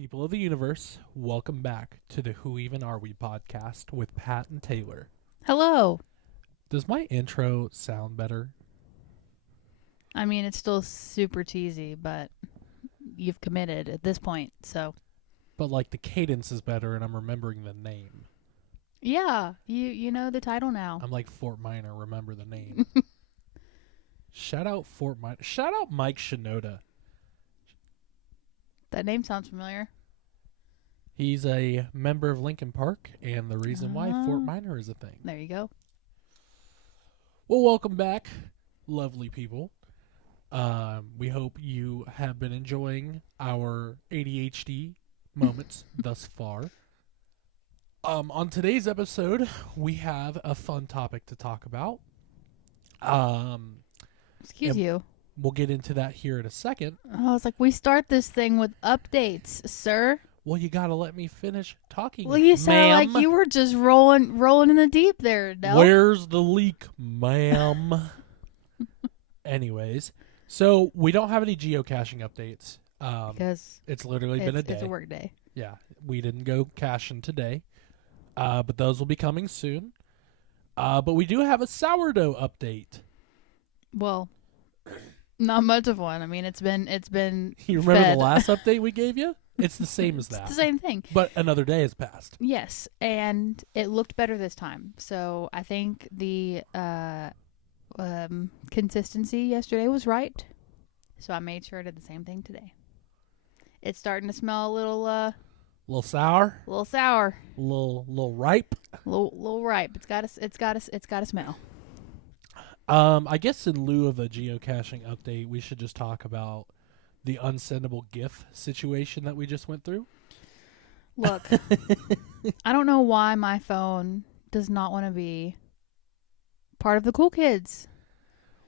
People of the universe, welcome back to the Who Even Are We podcast with Pat and Taylor. Hello. Does my intro sound better? I mean, it's still super cheesy, but you've committed at this point, so. But like the cadence is better and I'm remembering the name. Yeah, you know the title now. I'm like Fort Minor, remember the name. Shout out Fort Minor. Shout out Mike Shinoda. That name sounds familiar. He's a member of Linkin Park and the reason why Fort Oh. Minor is a thing. There you go. Well, welcome back, lovely people. We hope you have been enjoying our ADHD moments thus far. On today's episode, we have a fun topic to talk about. Excuse you. We'll get into that here in a second. I was like, we start this thing with updates, sir. Well, you gotta let me finish talking. Well, you sound ma'am. like you were just rolling in the deep there, Del. Where's the leak, ma'am? Anyways, so we don't have any geocaching updates. Because It's literally been a day. it's a work day. Yeah, we didn't go caching today, but those will be coming soon. But we do have a sourdough update. Well, not much of one. I mean, it's been You remember fed. the last update we gave you? It's the same as It's that. the same thing. But another day has passed. Yes, and it looked better this time. So I think the consistency yesterday was right. So I made sure I did the same thing today. It's starting to smell a A little sour, little sour, a little ripe. little ripe. It's got to smell. I guess in lieu of a geocaching update, we should just talk about the unsendable GIF situation that we just went through. Look, I don't know why my phone does not want to be part of the cool kids.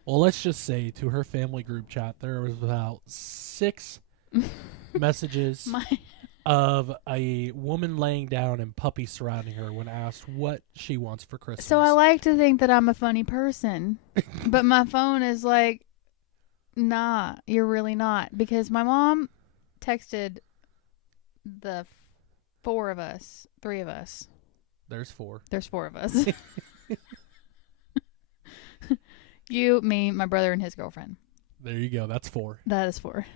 Well, let's just say to her family group chat, there was about 6 messages My of a woman laying down and puppies surrounding her when asked what she wants for Christmas. So I like to think that I'm a funny person, but my phone is like, nah, you're really not. Because my mom texted the 3 of us. There's 4. There's 4 of us. You, me, my brother, and his girlfriend. There you go. That's 4. That is 4.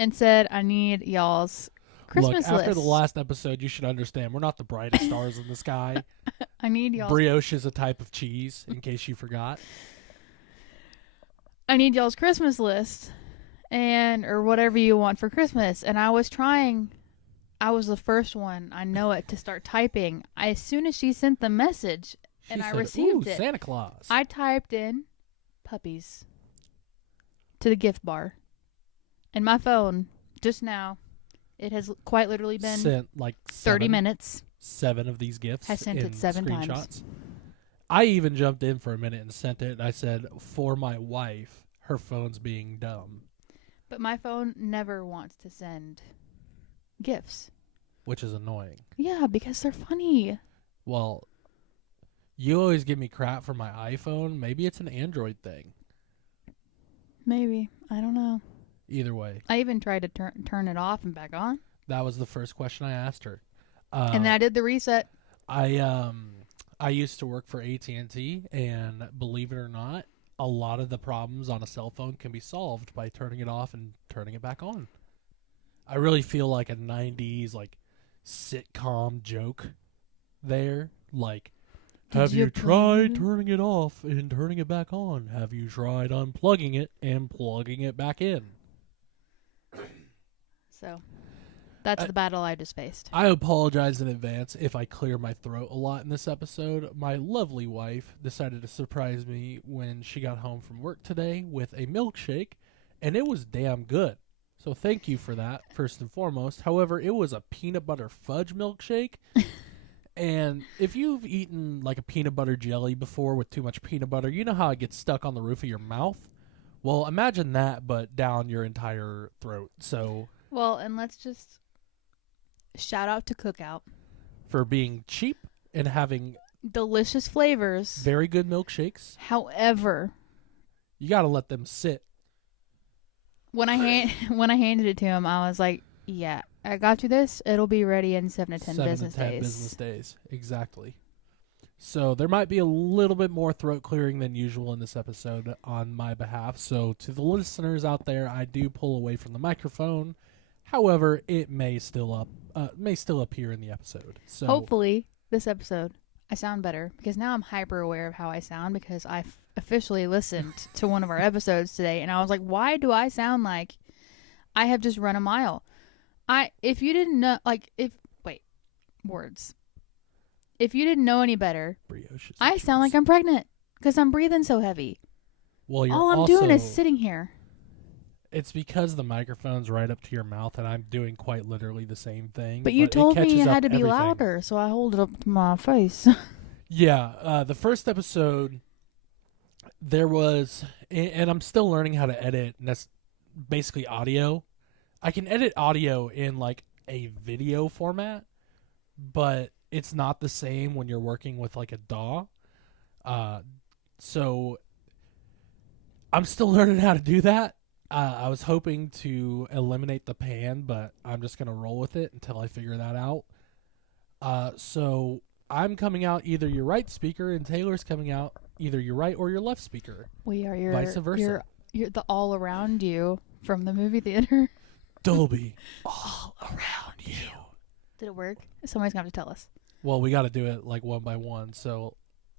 And said, I need y'all's Christmas Look, after list. the last episode, you should understand we're not the brightest stars in the sky. I need y'all's Brioche is a type of cheese, in case you forgot. I need y'all's Christmas list or whatever you want for Christmas. And I was the first one, I know it, to start typing. As soon as she sent the message She and I said, received "Ooh, it, Santa Claus." I typed in puppies to the gift bar. And my phone, just now, it has quite literally been sent like 30 minutes. 7 of these gifts. I sent it in 7 screenshots. times. I even jumped in for a minute and sent it. And I said, for my wife, her phone's being dumb, But my phone never wants to send gifts. which is annoying. Yeah, because they're funny. Well, you always give me crap for my iPhone. Maybe it's an Android thing. Maybe. I don't know. Either way, I even tried to turn it off and back on. that was the first question I asked her. And then I did the reset. I used to work for AT&T, and believe it or not, a lot of the problems on a cell phone can be solved by turning it off and turning it back on. I really feel like a 90s like sitcom joke there. Like, have you tried turning it off and turning it back on? Have you tried unplugging it and plugging it back in? So that's the battle I just faced. I apologize in advance if I clear my throat a lot in this episode. My lovely wife decided to surprise me when she got home from work today with a milkshake, and it was damn good. So thank you for that, first and foremost. However, it was a peanut butter fudge milkshake. And if you've eaten like a peanut butter jelly before with too much peanut butter, you know how it gets stuck on the roof of your mouth? Well, imagine that, but down your entire throat. So Well, and let's just shout out to Cookout. for being cheap and having Delicious flavors. very good milkshakes, However, you got to let them sit. when I handed it to him, I was like, "Yeah, I got you this. It'll be ready in 7 to 10 business days." Business days, exactly. So there might be a little bit more throat clearing than usual in this episode on my behalf. So to the listeners out there, I do pull away from the microphone. However, it may still appear in the episode. So Hopefully, this episode I sound better because now I'm hyper aware of how I sound because I officially listened to one of our episodes today and I was like, "Why do I sound like I have just run a mile?" If you didn't know, words. If you didn't know any better, brioche. I sound like I'm pregnant because I'm breathing so heavy. Well, you're all I'm doing is sitting here. It's because the microphone's right up to your mouth, and I'm doing quite literally the same thing. But you told me it had to be everything. louder, so I hold it up to my face. Yeah, the first episode, there was, and I'm still learning how to edit, and that's basically audio. I can edit audio in like a video format, but it's not the same when you're working with like a DAW. So I'm still learning how to do that. I was hoping to eliminate the pan, but I'm just going to roll with it until I figure that out. So I'm coming out either your right speaker, and Taylor's coming out either your right or your left speaker. We are your vice versa. You're the all around you from the movie theater. Dolby, all around you. Did it work? Somebody's going to have to tell us. Well, we got to do it like one by one, so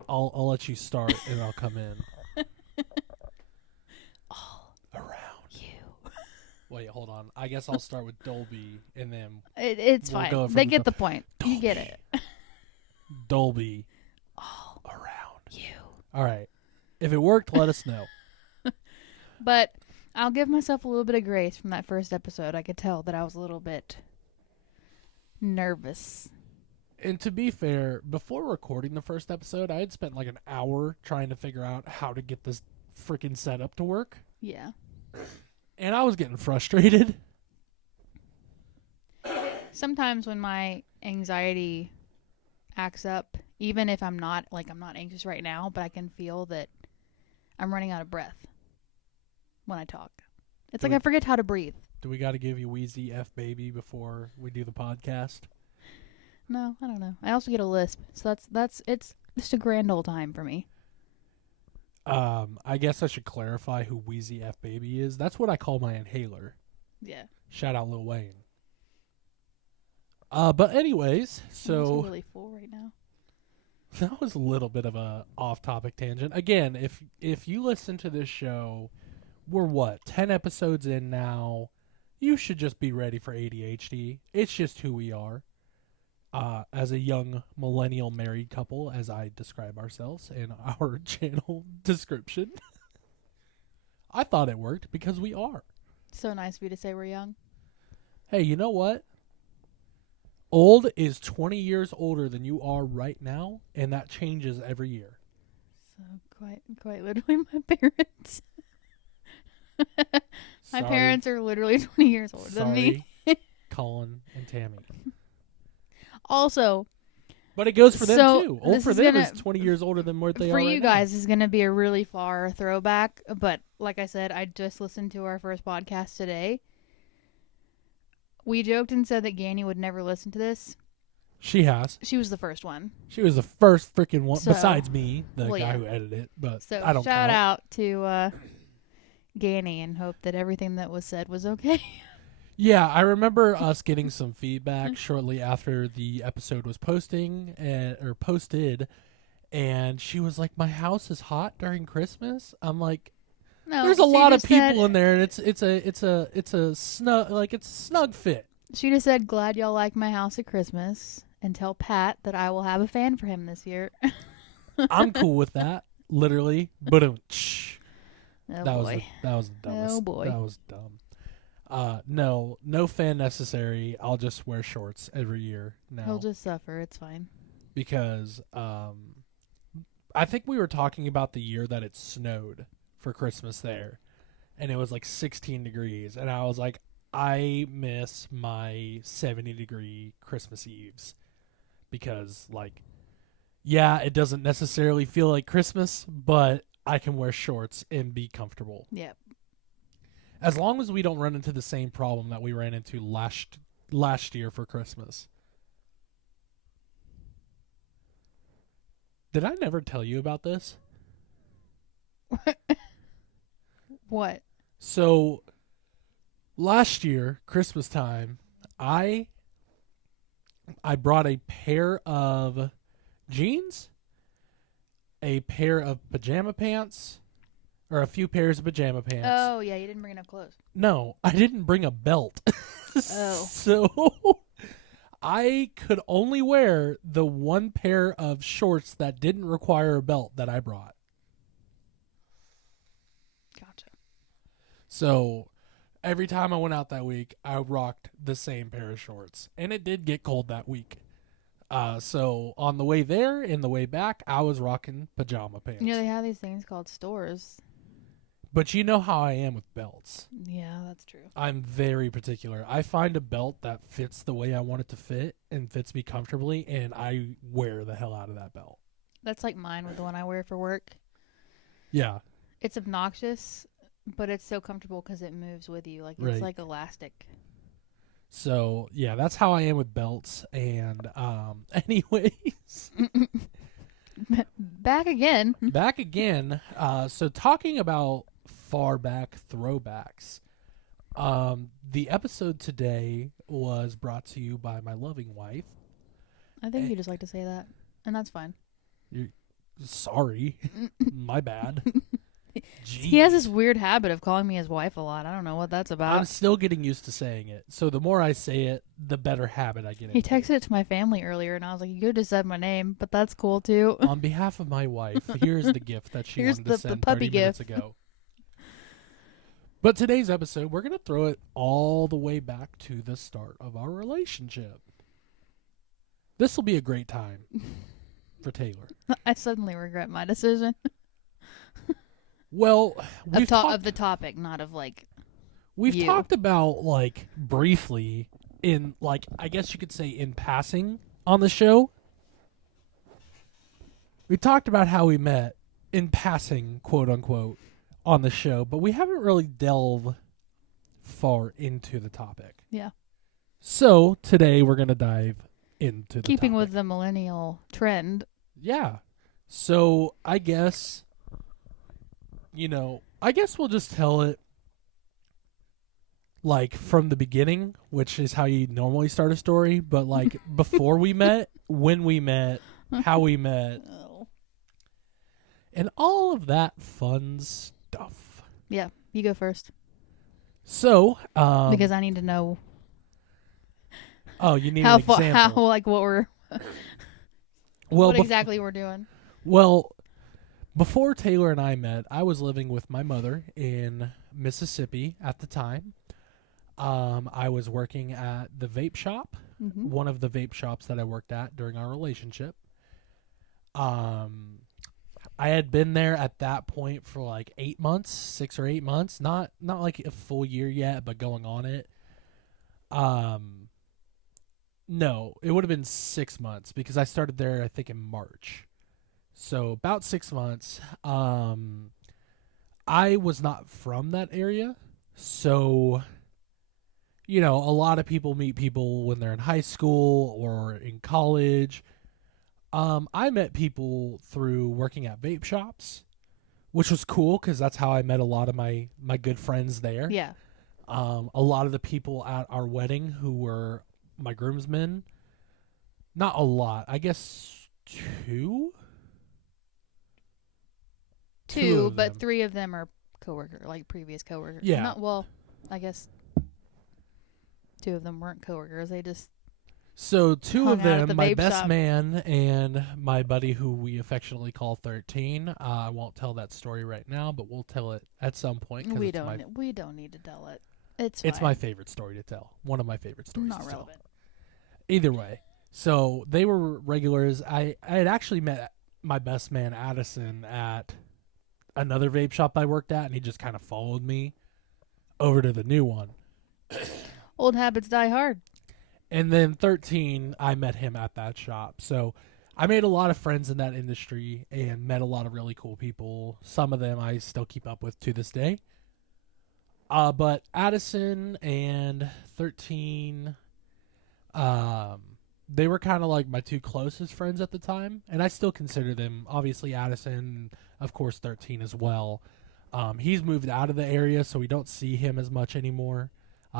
I'll let you start and I'll come in. All around you. Wait, hold on. I guess I'll start with Dolby and then it's we'll fine. They get the point. Dolby. You get it. Dolby all around you. All right. If it worked, let us know. But I'll give myself a little bit of grace from that first episode. I could tell that I was a little bit nervous. And to be fair, before recording the first episode, I had spent like an hour trying to figure out how to get this freaking setup to work. Yeah. And I was getting frustrated. Sometimes when my anxiety acts up, even if I'm not anxious right now, but I can feel that I'm running out of breath when I talk. It's like I forget how to breathe. Do we got to give you Wheezy F baby before we do the podcast? No, I don't know. I also get a lisp, so it's just a grand old time for me. I guess I should clarify who Wheezy F baby is. That's what I call my inhaler. Yeah. Shout out Lil Wayne. But anyways, so I'm really full right now. That was a little bit of a off-topic tangent. Again, if you listen to this show, we're 10 episodes in now. You should just be ready for ADHD. It's just who we are. As a young millennial married couple, as I describe ourselves in our channel description. I thought it worked because we are. So nice of you to say we're young. Hey, you know what? Old is 20 years older than you are right now, and that changes every year. So quite literally my parents. My parents are literally 20 years older than me. Colin and Tammy. Also, but it goes for them too. Old this for is them gonna- is 20 years older than what they are for right you now. guys, is going to be a really far throwback. But like I said, I just listened to our first podcast today. We joked and said that Ganny would never listen to this. She has. She was the first one. She was the first freaking one, So- besides me, the well, guy yeah. who edited it. But So I don't shout count. out to Ganny and hope that everything that was said was okay. Yeah, I remember us getting some feedback shortly after the episode was posted, and she was like, "My house is hot during Christmas." I'm like, No, "There's a she lot of just people said- in there, and it's a snug fit." She just said, "Glad y'all like my house at Christmas," and tell Pat that I will have a fan for him this year. I'm cool with that. Literally, but Oh that boy. was the dumbest. Oh, boy. That was dumb. No fan necessary. I'll just wear shorts every year now. He'll just suffer. It's fine. Because I think we were talking about the year that it snowed for Christmas there, and it was like 16 degrees, and I was like, I miss my 70-degree Christmas Eves because, like, yeah, it doesn't necessarily feel like Christmas, but I can wear shorts and be comfortable. Yep. As long as we don't run into the same problem that we ran into last year for Christmas. Did I never tell you about this? What? So last year, Christmas time, I brought a pair of jeans, a pair of pajama pants, or a few pairs of pajama pants. Oh, yeah, you didn't bring enough clothes. No, I didn't bring a belt. Oh. So I could only wear the one pair of shorts that didn't require a belt that I brought. Gotcha. So every time I went out that week, I rocked the same pair of shorts. And it did get cold that week. So on the way there and the way back, I was rocking pajama pants. You know, they have these things called stores. But you know how I am with belts. Yeah, that's true. I'm very particular. I find a belt that fits the way I want it to fit and fits me comfortably, and I wear the hell out of that belt. That's like mine with the one I wear for work. Yeah. It's obnoxious, but it's so comfortable because it moves with you. Like, it's Right. like elastic. So, yeah, that's how I am with belts. And anyways, Back again. back again. So talking about far back throwbacks. The episode today was brought to you by my loving wife. I think you just like to say that, and that's fine. Sorry. My bad. He has this weird habit of calling me his wife a lot. I don't know what that's about. I'm still getting used to saying it. So the more I say it, the better habit I get He into. texted it to my family earlier, and I was like, you could have just said my name, but that's cool, too. On behalf of my wife, here's the gift that she Here's wanted the to send puppy 30 minutes gift. ago. But today's episode, we're going to throw it all the way back to the start of our relationship. This will be a great time for Taylor. I suddenly regret my decision. Well, Of the topic, not of, like, we've you. talked about, like, briefly in, like, I guess you could say in passing on the show. We talked about how we met in passing, quote unquote, on the show, but we haven't really delved far into the topic. Yeah. So today we're going to dive into the Keeping topic. with the millennial trend. Yeah. So I guess, we'll just tell it like from the beginning, which is how you normally start a story, but like before we met, when we met, how we met, Oh. and all of that fun stuff. Yeah, you go first. So, Because I need to know you need how an example. like what we're Well, what exactly we're doing. Well, before Taylor and I met, I was living with my mother in Mississippi at the time. I was working at the vape shop, Mm-hmm. one of the vape shops that I worked at during our relationship. I had been there at that point for like 8 months, 6 or 8 months, not like a full year yet, but going on it. No, it would have been 6 months because I started there, I think, in March. So about 6 months. I was not from that area, so a lot of people meet people when they're in high school or in college. I met people through working at vape shops, which was cool because that's how I met a lot of my good friends there. Yeah. A lot of the people at our wedding who were my groomsmen, not a lot, I guess two. Two, of but them. 3 of them are coworker, like previous coworkers. Yeah. Not, well, I guess 2 of them weren't coworkers. They just So two hung of out at them, the my vape best shop. man and my buddy who we affectionately call 13. I won't tell that story right now, but we'll tell it at some point. 'Cause we it's don't need to tell it. It's It's fine. my favorite story to tell. One of my favorite stories Not to tell. relevant. Either way. So they were regulars. I had actually met my best man, Addison, at another vape shop I worked at, and he just kind of followed me over to the new one. Old habits die hard. And then 13, I met him at that shop. So I made a lot of friends in that industry and met a lot of really cool people. Some of them I still keep up with to this day. But Addison and 13, um, they were kind of like my two closest friends at the time, and I still consider them. Obviously, Addison, of course, 13 as well. He's moved out of the area, so we don't see him as much anymore.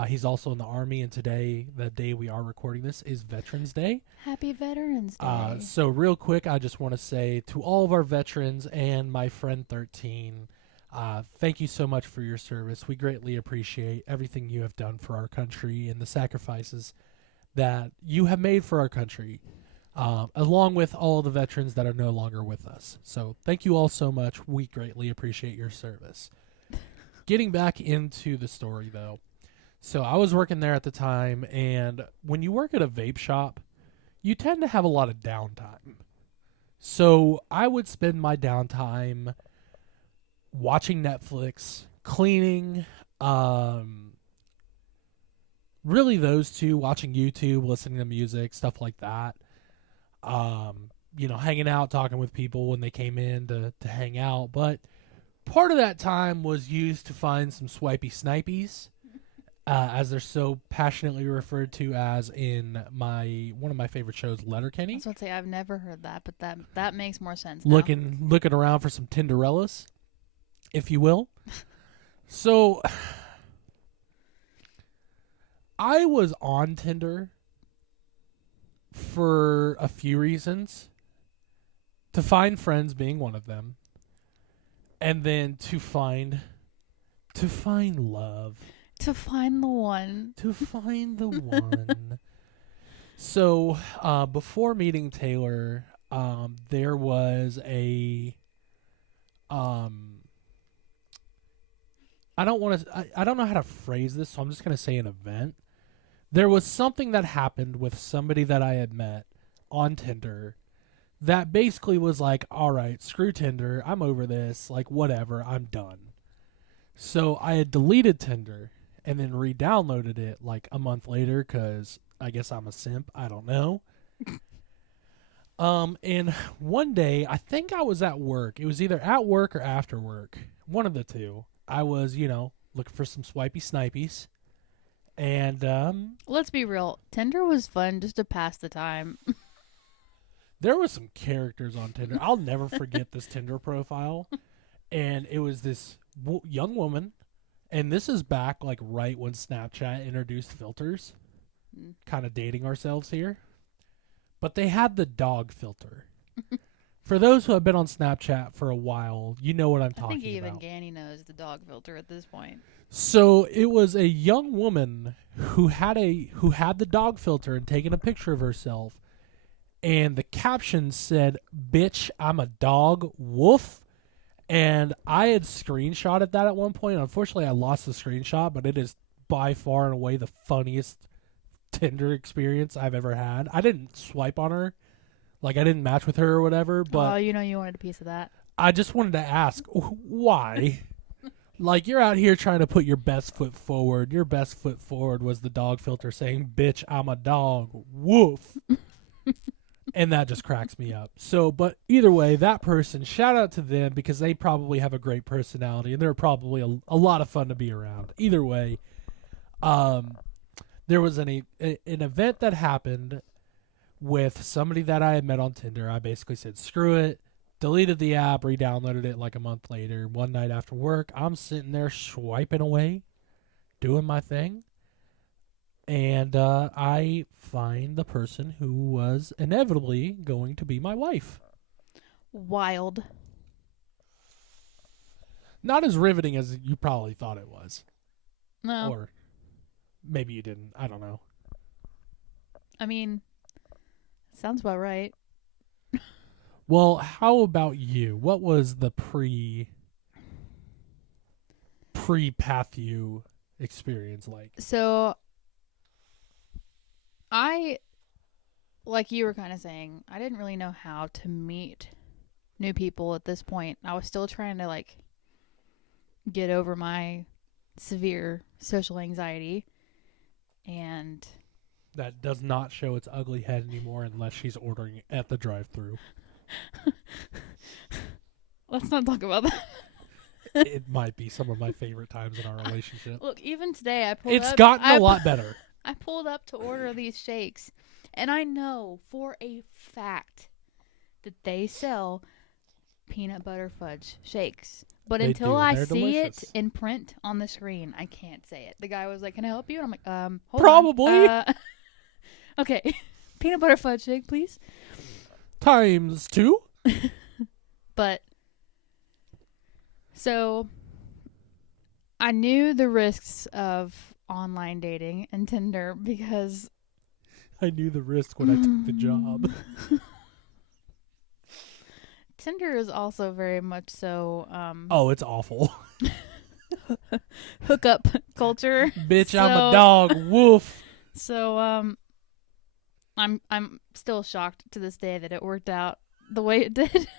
He's also in the Army, and today, the day we are recording this, is Veterans Day. Happy Veterans Day. So real quick, I just want to say to all of our veterans and my friend 13, thank you so much for your service. We greatly appreciate everything you have done for our country and the sacrifices that you have made for our country, along with all the veterans that are no longer with us. So thank you all so much. We greatly appreciate your service. Getting back into the story, though. So I was working there at the time, and when you work at a vape shop, you tend to have a lot of downtime. So I would spend my downtime watching Netflix, cleaning, really those two, watching YouTube, listening to music, stuff like that. Hanging out, talking with people when they came in to hang out. But part of that time was used to find some swipey snipies, as they're so passionately referred to as in one of my favorite shows, I Letterkenny. was about to say I've never heard that, but that makes more sense now. Looking around for some Tinderellas, if you will. So I was on Tinder for a few reasons. To find friends being one of them. And then to find love. To find the one. To find the one. So, before meeting Taylor, there was a I don't know how to phrase this, so I'm just going to say an event. There was something that happened with somebody that I had met on Tinder that basically was like, all right, screw Tinder. I'm over this. Like, whatever. I'm done. So I had deleted Tinder and then re-downloaded it like a month later because I guess I'm a simp. I don't know. And one day, I think I was at work. It was either at work or after work. One of the two. I was, looking for some swipey snipies. And Let's be real. Tinder was fun just to pass the time. there was some characters on Tinder. I'll never forget this Tinder profile. And it was this young woman. And this is back like right when Snapchat introduced filters. Kind of dating ourselves here. But they had the dog filter. For those who have been on Snapchat for a while, you know what I'm talking about. I think even Ganny knows the dog filter at this point. So it was a young woman who had the dog filter and taken a picture of herself, and the caption said, "Bitch, I'm a dog, woof." And I had screenshotted that at one point. Unfortunately, I lost the screenshot, but it is by far and away the funniest Tinder experience I've ever had. I didn't swipe on her. Like, I didn't match with her or whatever, but... you wanted a piece of that. I just wanted to ask, why? Like, you're out here trying to put your best foot forward. Your best foot forward was the dog filter saying, "Bitch, I'm a dog. Woof." And that just cracks me up. So, but either way, that person, shout out to them because they probably have a great personality and they're probably a lot of fun to be around. Either way, there was an event that happened with somebody that I had met on Tinder. I basically said, screw it, deleted the app, re-downloaded it like a month later. One night after work, I'm sitting there swiping away, doing my thing. And I find the person who was inevitably going to be my wife. Wild. Not as riveting as you probably thought it was. No. Or maybe you didn't. I don't know. I mean, sounds about right. Well, how about you? What was the pre-Pathu experience like? So, like you were kind of saying, I didn't really know how to meet new people at this point. I was still trying to, like, get over my severe social anxiety. And that does not show its ugly head anymore unless she's ordering at the drive-thru. Let's not talk about that. It might be some of my favorite times in our relationship. Look, even today I pulled It's up. gotten a lot better. I pulled up to order these shakes, and I know for a fact that they sell peanut butter fudge shakes. But They until do. I They're see delicious. it in print on the screen, I can't say it. The guy was like, "Can I help you?" And I'm like, hold Probably. on. Okay, peanut butter fudge shake, please. Times 2. But so I knew the risks of online dating and Tinder because I knew the risk when I took the job. Tinder is also very much so Oh, it's awful. hookup culture. Bitch, I'm So- a dog. Woof. So I'm still shocked to this day that it worked out the way it did.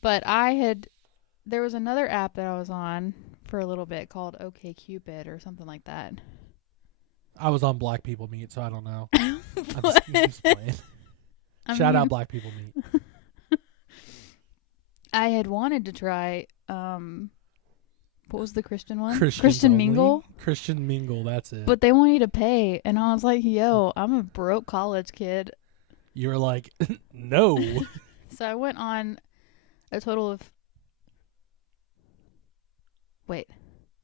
But there was another app that I was on for a little bit called OkCupid or something like that. I was on Black People Meet, so I don't know. I'm just playing. Shout out Black People Meet. I had wanted to try what was the Christian one? Christians Christian only. Mingle. Christian Mingle, that's it. But they want you to pay, and I was like, "Yo, I'm a broke college kid." You were like, no. So I went on a total of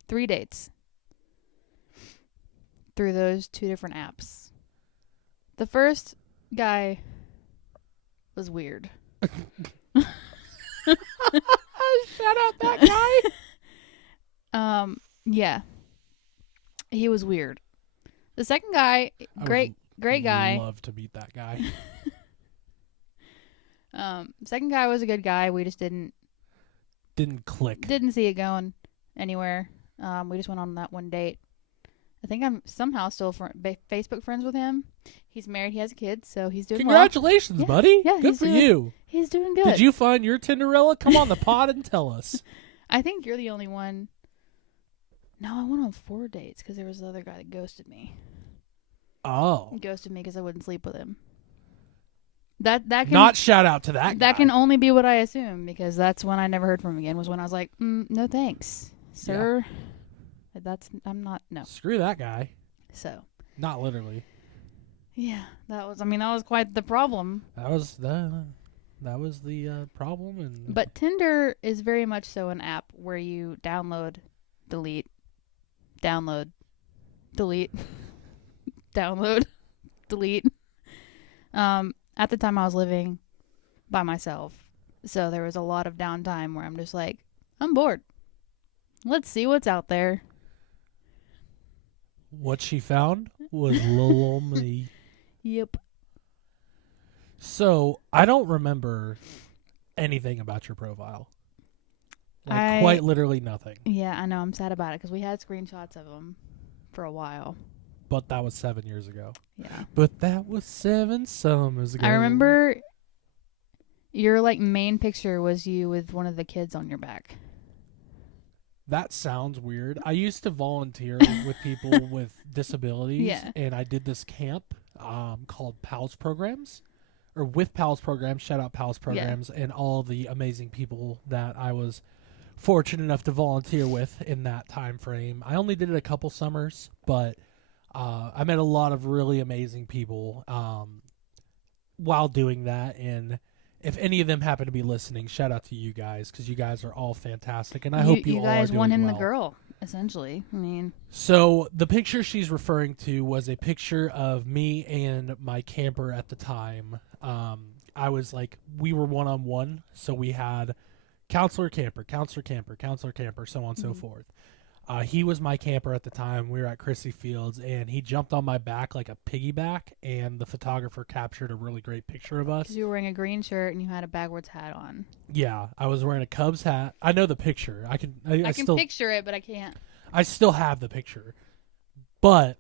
3 dates through those 2 different apps. The first guy was weird. Shout out that guy. Yeah. He was weird. The second guy, great guy. Love to meet that guy. Second guy was a good guy. We just didn't Click. see it going anywhere. We just went on that one date. I think I'm somehow still Facebook friends with him. He's married. He has a kid, so he's doing well. Congratulations, Yeah. buddy. Yeah, Good he's for doing- you. He's doing good. Did you find your Tinderella? Come on the pod and tell us. I think you're the only one. No, I went on 4 dates because there was the other guy that ghosted me. Oh. He ghosted me because I wouldn't sleep with him. That can Not shout out to that guy. that can only be what I assume because that's when I never heard from him again. Was when I was like, no thanks, sir. I'm not. No. Screw that guy. So Not literally. yeah, that was quite the problem. That was the problem. And But Tinder is very much so an app where you download, delete, download, delete, download, delete. At the time I was living by myself, so there was a lot of downtime where I'm just like, I'm bored. Let's see what's out there. what she found was little old me. Yep. So I don't remember anything about your profile. I- Quite literally nothing. Yeah, I know. I'm sad about it because we had screenshots of them for a while. But that was 7 years ago. Yeah. But that was 7 summers ago. I remember your main picture was you with one of the kids on your back. That sounds weird. I used to volunteer with people with disabilities, Yeah. and I did this camp called PALS Programs, or with PALS Programs. Shout out PALS Programs and all the amazing people that I was fortunate enough to volunteer with in that time frame. I only did it a couple summers, but I met a lot of really amazing people while doing that, and if any of them happen to be listening, shout out to you guys because you guys are all fantastic, and I hope you all guys are doing won him well. the girl, essentially. I mean, So the picture she's referring to was a picture of me and my camper at the time. We were one-on-one, so we had counselor camper, so on and so forth. He was my camper at the time. We were at Chrissy Fields, and he jumped on my back like a piggyback, and the photographer captured a really great picture of us. because you were wearing a green shirt and you had a backwards hat on. Yeah, I was wearing a Cubs hat. I know the picture. I can still picture it, but I can't. I still have the picture. But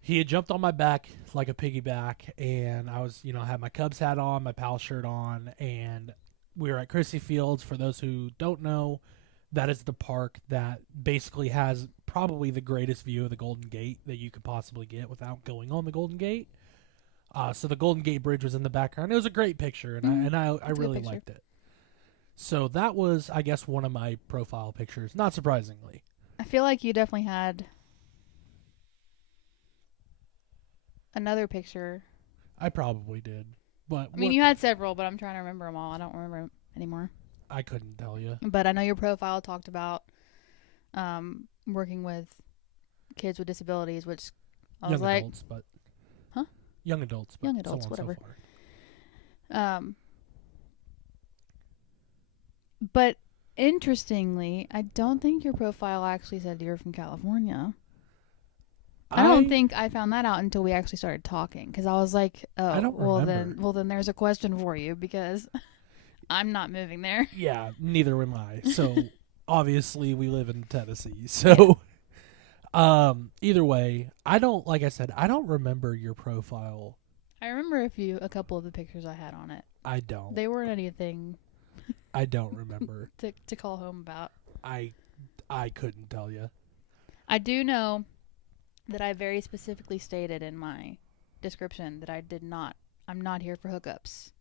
he had jumped on my back like a piggyback, and I was, had my Cubs hat on, my pal shirt on, and we were at Chrissy Fields. For those who don't know, that is the park that basically has probably the greatest view of the Golden Gate that you could possibly get without going on the Golden Gate. So the Golden Gate Bridge was in the background. It was a great picture, and I a good really picture. liked it. So that was, I guess, one of my profile pictures, not surprisingly. I feel like you definitely had another picture. I probably did. But I mean, you had several, but I'm trying to remember them all. I don't remember anymore. I couldn't tell you. But I know your profile talked about working with kids with disabilities, which I was Young like, adults, but... Huh? Young adults, but young adults, so on whatever. So far. But interestingly, I don't think your profile actually said you're from California. I don't think I found that out until we actually started talking, because I was like, "Oh, I don't remember. well then there's a question for you, because I'm not moving there." Yeah, neither am I. So obviously we live in Tennessee. So either way, like I said, I don't remember your profile. I remember a couple of the pictures I had on it. I don't. They weren't anything I don't remember. to call home about. I couldn't tell you. I do know that I very specifically stated in my description that I'm not here for hookups.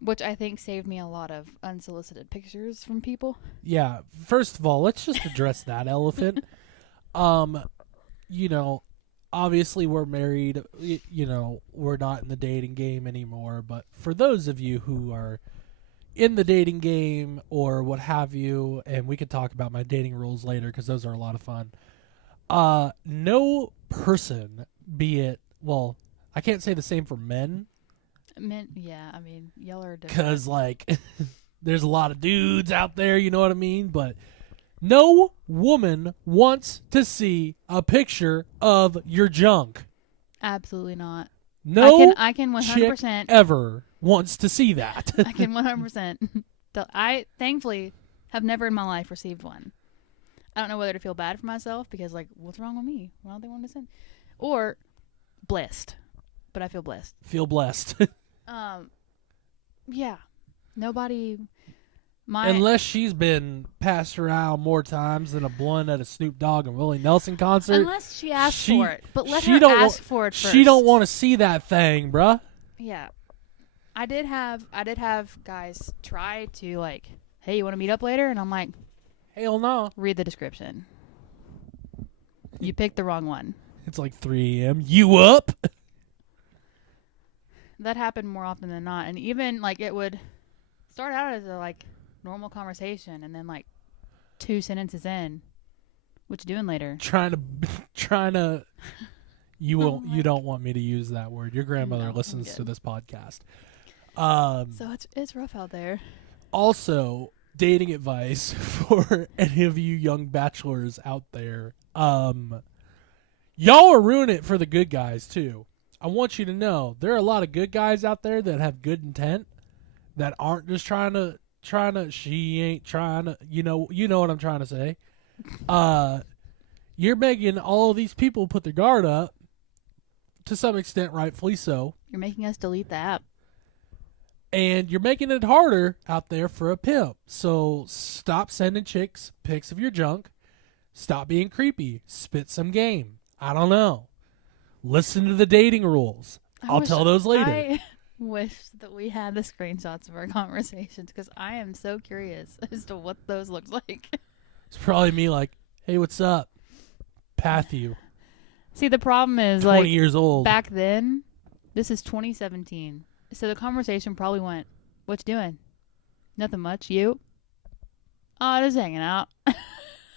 Which I think saved me a lot of unsolicited pictures from people. Yeah, first of all, let's just address that elephant. You know, obviously we're married, you know, we're not in the dating game anymore, but for those of you who are in the dating game or what have you, and we could talk about my dating rules later because those are a lot of fun. No person, be it, well, I can't say the same for men. Men, yeah, I mean, y'all are different. Because, like, there's a lot of dudes out there, you know what I mean? But no woman wants to see a picture of your junk. Absolutely not. No I can 100% chick ever wants to see that. I can 100%. I thankfully have never in my life received one. I don't know whether to feel bad for myself because, like, what's wrong with me? Why don't they want to send? Or blessed. But I feel blessed. Feel blessed. Yeah. Nobody. Unless she's been passed around more times than a blunt at a Snoop Dogg and Willie Nelson concert. Unless she asked for it. But let her ask for it first. She don't want to see that thing, bruh. Yeah. I did have guys try to, like, hey, you want to meet up later? And I'm like, hell no. Read the description. You picked the wrong one. It's like 3 a.m. You up? That happened more often than not. And even, like, it would start out as a, like, normal conversation. And then, like, 2 sentences in, what you doing later? Trying to. You don't want me to use that word. Your grandmother listens to this podcast. So it's rough out there. Also, dating advice for any of you young bachelors out there. Y'all are ruining it for the good guys too. I want you to know there are a lot of good guys out there that have good intent that aren't just trying to she ain't trying to, you know what I'm trying to say. You're making all of these people put their guard up to some extent, rightfully so. You're making us delete the app. And you're making it harder out there for a pimp. So stop sending chicks pics of your junk. Stop being creepy. Spit some game. I don't know. Listen to the dating rules. I'll tell those later. I wish that we had the screenshots of our conversations because I am so curious as to what those look like. It's probably me like, hey, what's up? Path you. See, the problem is 20 like years old. Back then, this is 2017. So the conversation probably went, what you doing? Nothing much. You? Oh, just hanging out.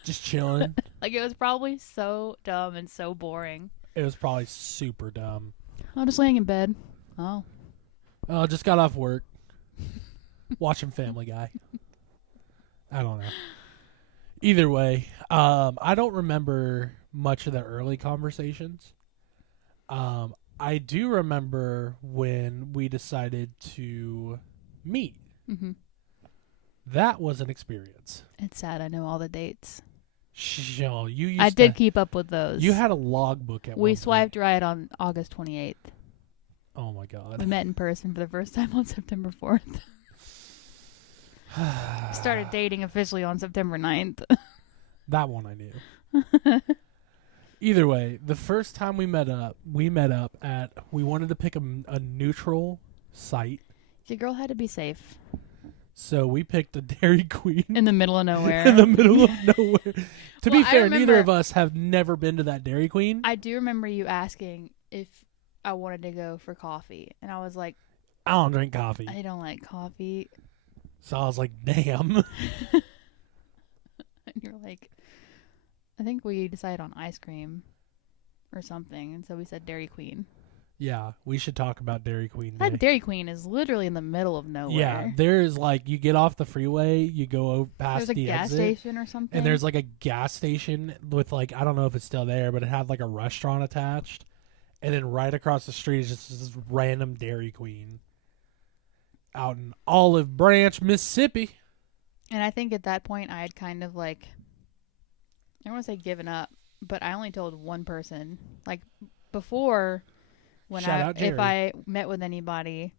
Just chilling. Like, it was probably so dumb and so boring. It was probably super dumb. Oh, just laying in bed. Oh. Oh, just got off work. Watching Family Guy. I don't know. Either way, I don't remember much of the early conversations. I do remember when we decided to meet. Mm-hmm. That was an experience. It's sad. I know all the dates. I did keep up with those. You had a logbook at one point. We swiped right on August 28th. Oh, my God. We met in person for the first time on September 4th. Started dating officially on September 9th. That one I knew. Either way, the first time we met up we wanted to pick a neutral site. Your girl had to be safe. So we picked a Dairy Queen In the middle of nowhere. in the middle of nowhere. To be Well, I fair, neither remember- of us have never been to that Dairy Queen. I do remember you asking if I wanted to go for coffee, and I was like, I don't drink coffee. I don't like coffee. So I was like, damn. And you're like, I think we decided on ice cream or something, and so we said Dairy Queen. Yeah, we should talk about Dairy Queen That Day. Dairy Queen is literally in the middle of nowhere. Yeah, there's like, you get off the freeway, you go past There's a the gas exit, station or something. and there's like a gas station with like, I don't know if it's still there, but it had like a restaurant attached. And then right across the street is just this random Dairy Queen out in Olive Branch, Mississippi. And I think at that point I had kind of like, I don't want to say given up, but I only told one person. Like before, when Shout out Jerry. if I met with anybody,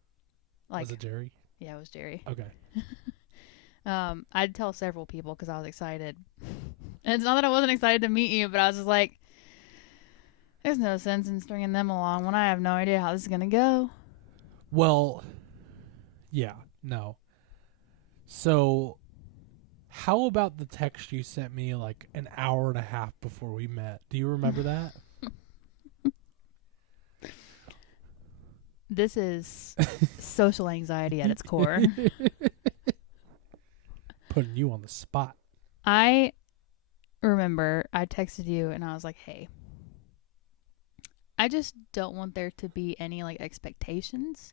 like Was it Jerry? yeah, it was Jerry. Okay. I'd tell several people because I was excited. And it's not that I wasn't excited to meet you, but I was just like, there's no sense in stringing them along when I have no idea how this is gonna go. Well, yeah, no. So, how about the text you sent me like an hour and a half before we met? Do you remember that? This is social anxiety at its core. Putting you on the spot. I remember I texted you and I was like, hey, I just don't want there to be any like expectations.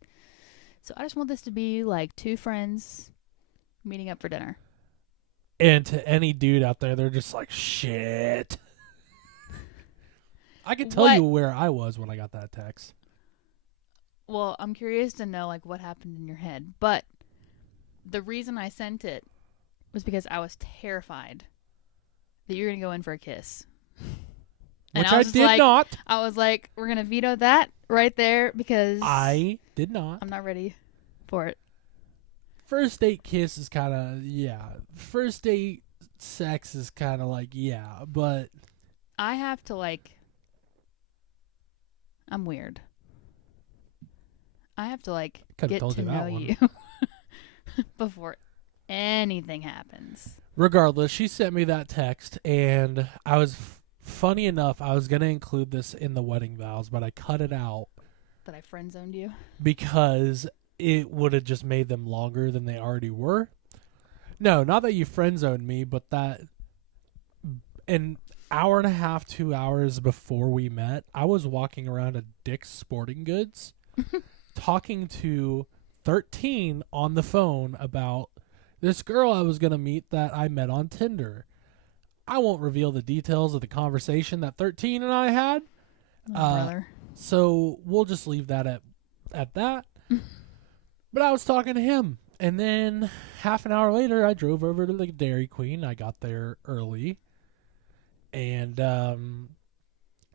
So I just want this to be like two friends meeting up for dinner. And to any dude out there, they're just like, shit. I can tell What? you where I was when I got that text. Well, I'm curious to know like what happened in your head. But the reason I sent it was because I was terrified that you were going to go in for a kiss. And Which I I was just did like- not. I was like, we're going to veto that right there because I did not. I'm not ready for it. First date kiss is kind of, yeah. First date sex is kind of like, yeah. But I have to like, I'm weird. I have to like Could've get told to you know that one. you before anything happens. regardless, she sent me that text, and I was, funny enough, I was going to include this in the wedding vows, but I cut it out That I friend zoned you. because it would have just made them longer than they already were. No, not that you friend zoned me, but that an hour and a half, 2 hours before we met, I was walking around at Dick's Sporting Goods talking to 13 on the phone about this girl I was going to meet that I met on Tinder. I won't reveal the details of the conversation that 13 and I had, Oh, brother. so we'll just leave that at that. But I was talking to him, and then half an hour later, I drove over to the Dairy Queen. I got there early, and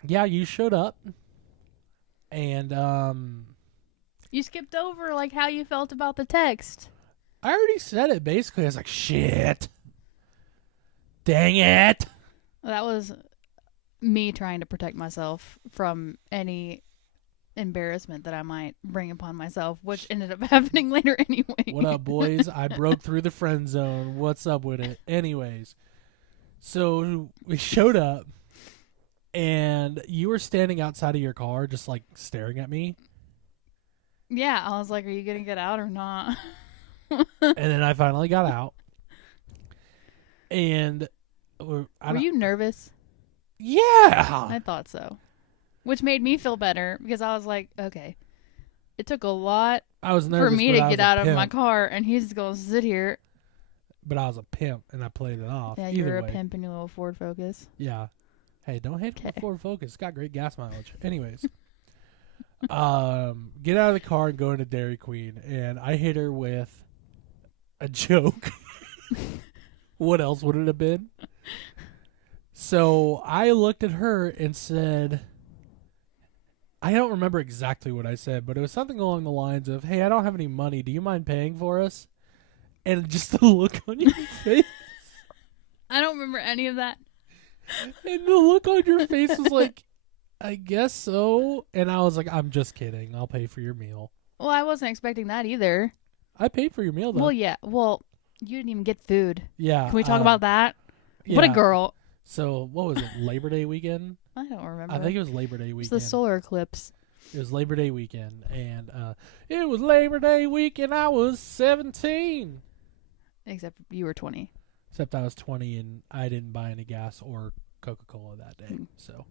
yeah, you showed up, and You skipped over like how you felt about the text. I already said it. Basically, I was like, "Shit, dang it." That was me trying to protect myself from any embarrassment that I might bring upon myself, which ended up happening later anyway. What up, boys? I broke through the friend zone. What's up with it? Anyways, so we showed up, and you were standing outside of your car, just like staring at me. Yeah, I was like, are you going to get out or not? And then I finally got out, and Were you nervous? Yeah. I thought so. Which made me feel better because I was like, okay, it took a lot I was nervous for me but to I get was a out of my pimp. car, and he's going to sit here. But I was a pimp, and I played it off. Yeah, Either you're a way. pimp in your little Ford Focus. Yeah. Hey, don't hate the Okay. Ford Focus. It's got great gas mileage. Anyways. Get out of the car and go into Dairy Queen, and I hit her with a joke. What else would it have been? So I looked at her and said, I don't remember exactly what I said, but it was something along the lines of, "Hey, I don't have any money. Do you mind paying for us?" And just the look on your face. I don't remember any of that. And the look on your face was like, I guess so. And I was like, I'm just kidding. I'll pay for your meal. Well, I wasn't expecting that either. I paid for your meal, though. Well, yeah. Well, You didn't even get food. Yeah. Can we talk about that? What a yeah. girl. So what was it? Labor Day weekend? I don't remember. I think it was Labor Day It's weekend. the solar eclipse. It was Labor Day weekend, and it was Labor Day weekend. I was 17. Except you were 20. Except I was 20 and I didn't buy any gas or Coca-Cola that day. So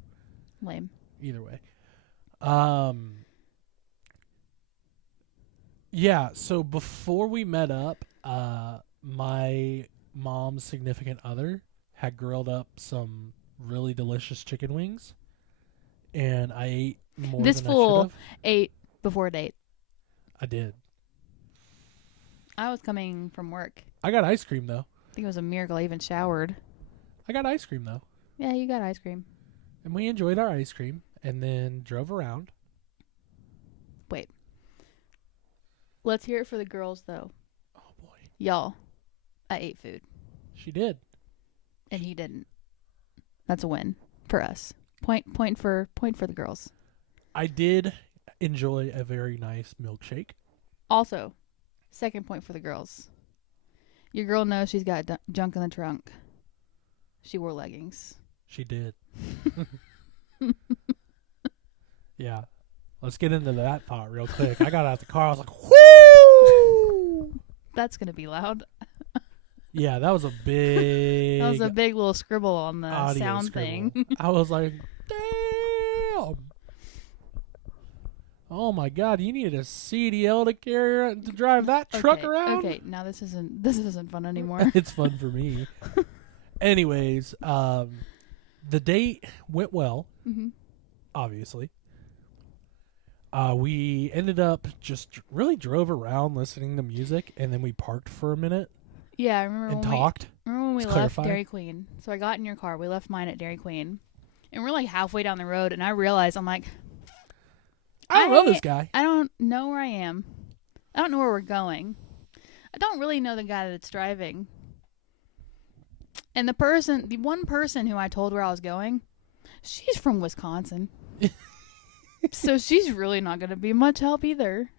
Lame. either way. Yeah, so before we met up, my mom's significant other had grilled up some really delicious chicken wings, and I ate more This than I fool should have. ate before a date. I did. I was coming from work. I got ice cream, though. I think it was a miracle I even showered. I got ice cream, though. Yeah, you got ice cream. And we enjoyed our ice cream and then drove around. Let's hear it for the girls, though. Oh, boy. Y'all, I ate food, She did. and he didn't. That's a win for us. Point for the girls. I did enjoy a very nice milkshake. Also, second point for the girls. Your girl knows she's got junk in the trunk. She wore leggings. She did. Yeah. Let's get into that thought real quick. I got out the car. I was like, whoo! That's going to be loud. Yeah, that was a big That was a big little scribble on the audio sound scribble. thing. I was like, damn. Oh my God, you need a CDL to drive that truck around? Okay, now this isn't fun anymore. It's fun for me. Anyways, the date went well, Mm-hmm. obviously. We ended up just really drove around listening to music, and then we parked for a minute Yeah, I remember and when talked. we Let's left clarify. Dairy Queen. So I got in your car. We left mine at Dairy Queen. And we're like halfway down the road, and I realized, I'm like, I don't know this guy. I don't know where I am. I don't know where we're going. I don't really know the guy that's driving. And the one person who I told where I was going, she's from Wisconsin. So she's really not going to be much help either.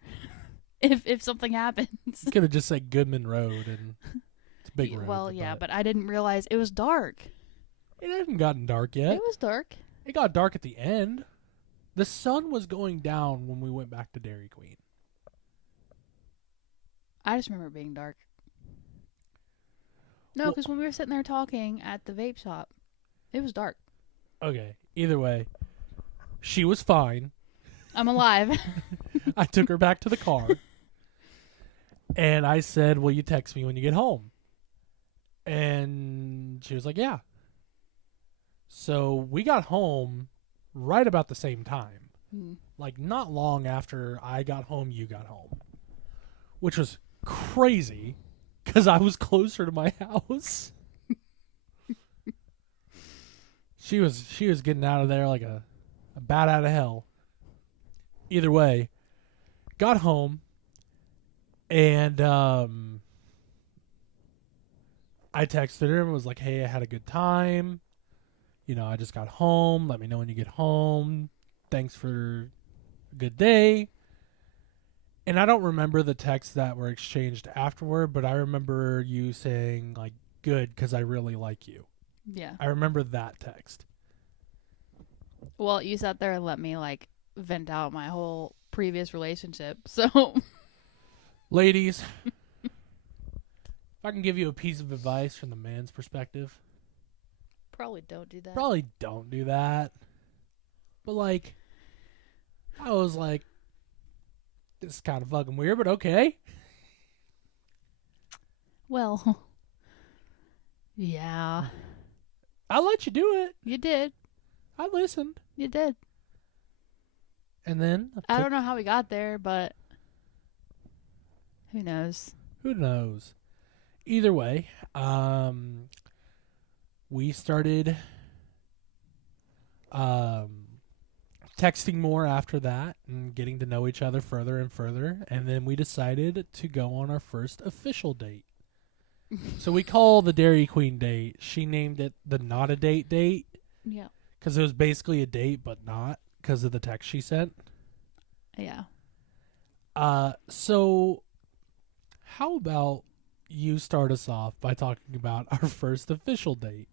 If something happens. You could have just said Goodman Road, and it's a big road. Well, yeah, but I didn't realize it was dark. It hadn't gotten dark yet. It was dark. It got dark at the end. The sun was going down when we went back to Dairy Queen. I just remember it being dark. No, Well- because when we were sitting there talking at the vape shop, it was dark. Okay, either way, she was fine. I'm alive. I took her back to the car, and I said, will you text me when you get home? And she was like, yeah. So we got home right about the same time. Like, not long after I got home, you got home. Which was crazy, because I was closer to my house. She was getting out of there like a bat out of hell. Either way, got home, and I texted her and was like, hey, I had a good time. You know, I just got home. Let me know when you get home. Thanks for a good day. And I don't remember the texts that were exchanged afterward, but I remember you saying, like, good, because I really like you. Yeah. I remember that text. Well, you sat there and let me, like, vent out my whole previous relationship. So, Ladies, if I can give you a piece of advice from the man's perspective, probably don't do that. probably don't do that. But, like, I was like, this is kind of fucking weird, but okay. Well, yeah. I'll let you do it. You did. I listened. You did. And then I don't know how we got there, but who knows? who knows? Either way, we started texting more after that and getting to know each other further and further. And then we decided to go on our first official date. So we call the Dairy Queen date. She named it the not a date date Yeah. because it was basically a date, but not because of the text she sent. Yeah. So how about you start us off by talking about our first official date.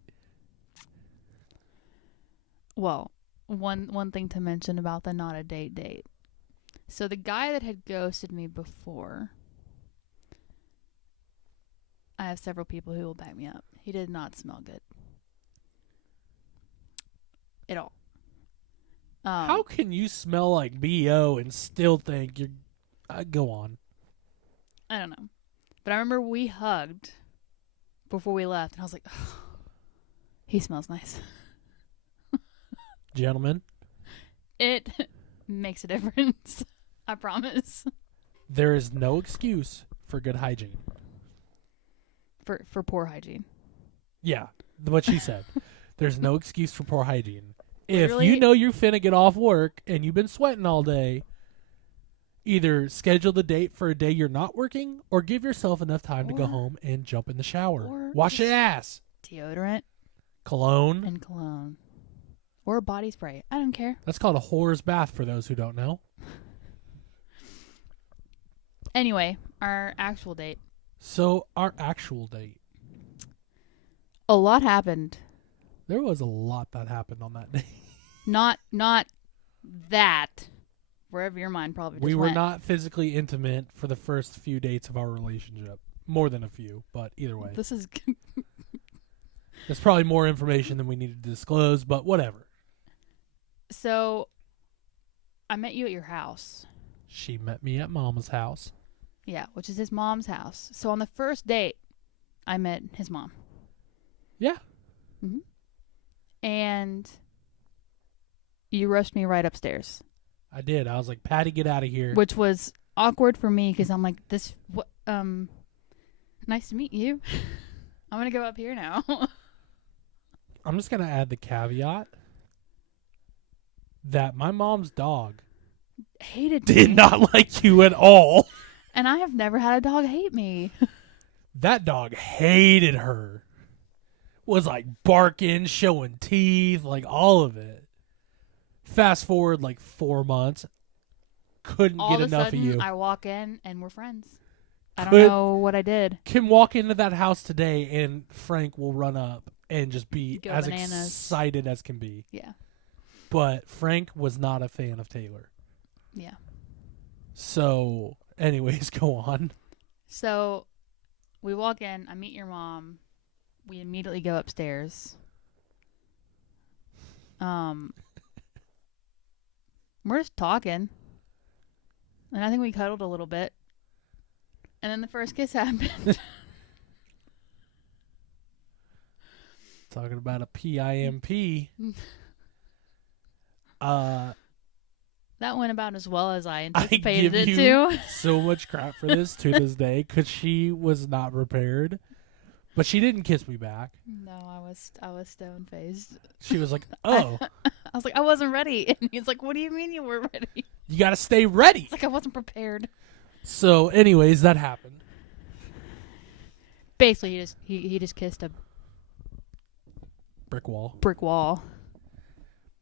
Well, one thing to mention about the not a date. So the guy that had ghosted me before, I have several people who will back me up. He did not smell good. At all. How can you smell like BO and still think you're... go on. I don't know. But I remember we hugged before we left, and I was like, oh, he smells nice. Gentlemen, It makes a difference. I promise. there is no excuse for good hygiene. For poor hygiene. Yeah, what she said. There's no excuse for poor hygiene. If Literally- you know you're finna get off work and you've been sweating all day, either schedule the date for a day you're not working or give yourself enough time to go Or- home and jump in the shower. or Wash your just- ass. Deodorant Cologne. and cologne. Or body spray. I don't care. That's called a whore's bath for those who don't know. Anyway, our actual date. So, our actual date. A lot happened. There was a lot that happened on that day. Not that. Wherever your mind probably just We were went. not physically intimate for the first few dates of our relationship. More than a few, but either way. This is There's probably more information than we needed to disclose, but whatever. so. I met you at your house. She met me at Mama's house. Yeah, which is his mom's house. So on the first date, I met his mom. Yeah. Mm-hmm. And you rushed me right upstairs, I did. I was like, Patty, get out of here. which was awkward for me because I'm like, nice to meet you. I'm gonna go up here now. I'm just going to add the caveat that my mom's dog Hated did me. not like you at all. And I have never had a dog hate me. That dog hated her. Was like barking, showing teeth, like all of it. Fast forward like 4 months. Couldn't All get of a enough sudden, of you. I walk in and we're friends. I don't Could- know what I did. Can walk into that house today and Frank will run up and just be Go as bananas. excited as can be. Yeah. But Frank was not a fan of Taylor. Yeah. So, anyways, go on. So we walk in, I meet your mom. We immediately go upstairs. We're just talking. And I think we cuddled a little bit. And then the first kiss happened. Talking about a PIMP. That went about as well as I I anticipated give it you to. so much crap for this to this day because she was not prepared. But she didn't kiss me back. No, I was stone faced. She was like, oh, I was like, I wasn't ready. And he's like, what do you mean you were ready? you got to stay ready. It's like I wasn't prepared. So, anyways, that happened. Basically, he just kissed a Brick wall. brick wall.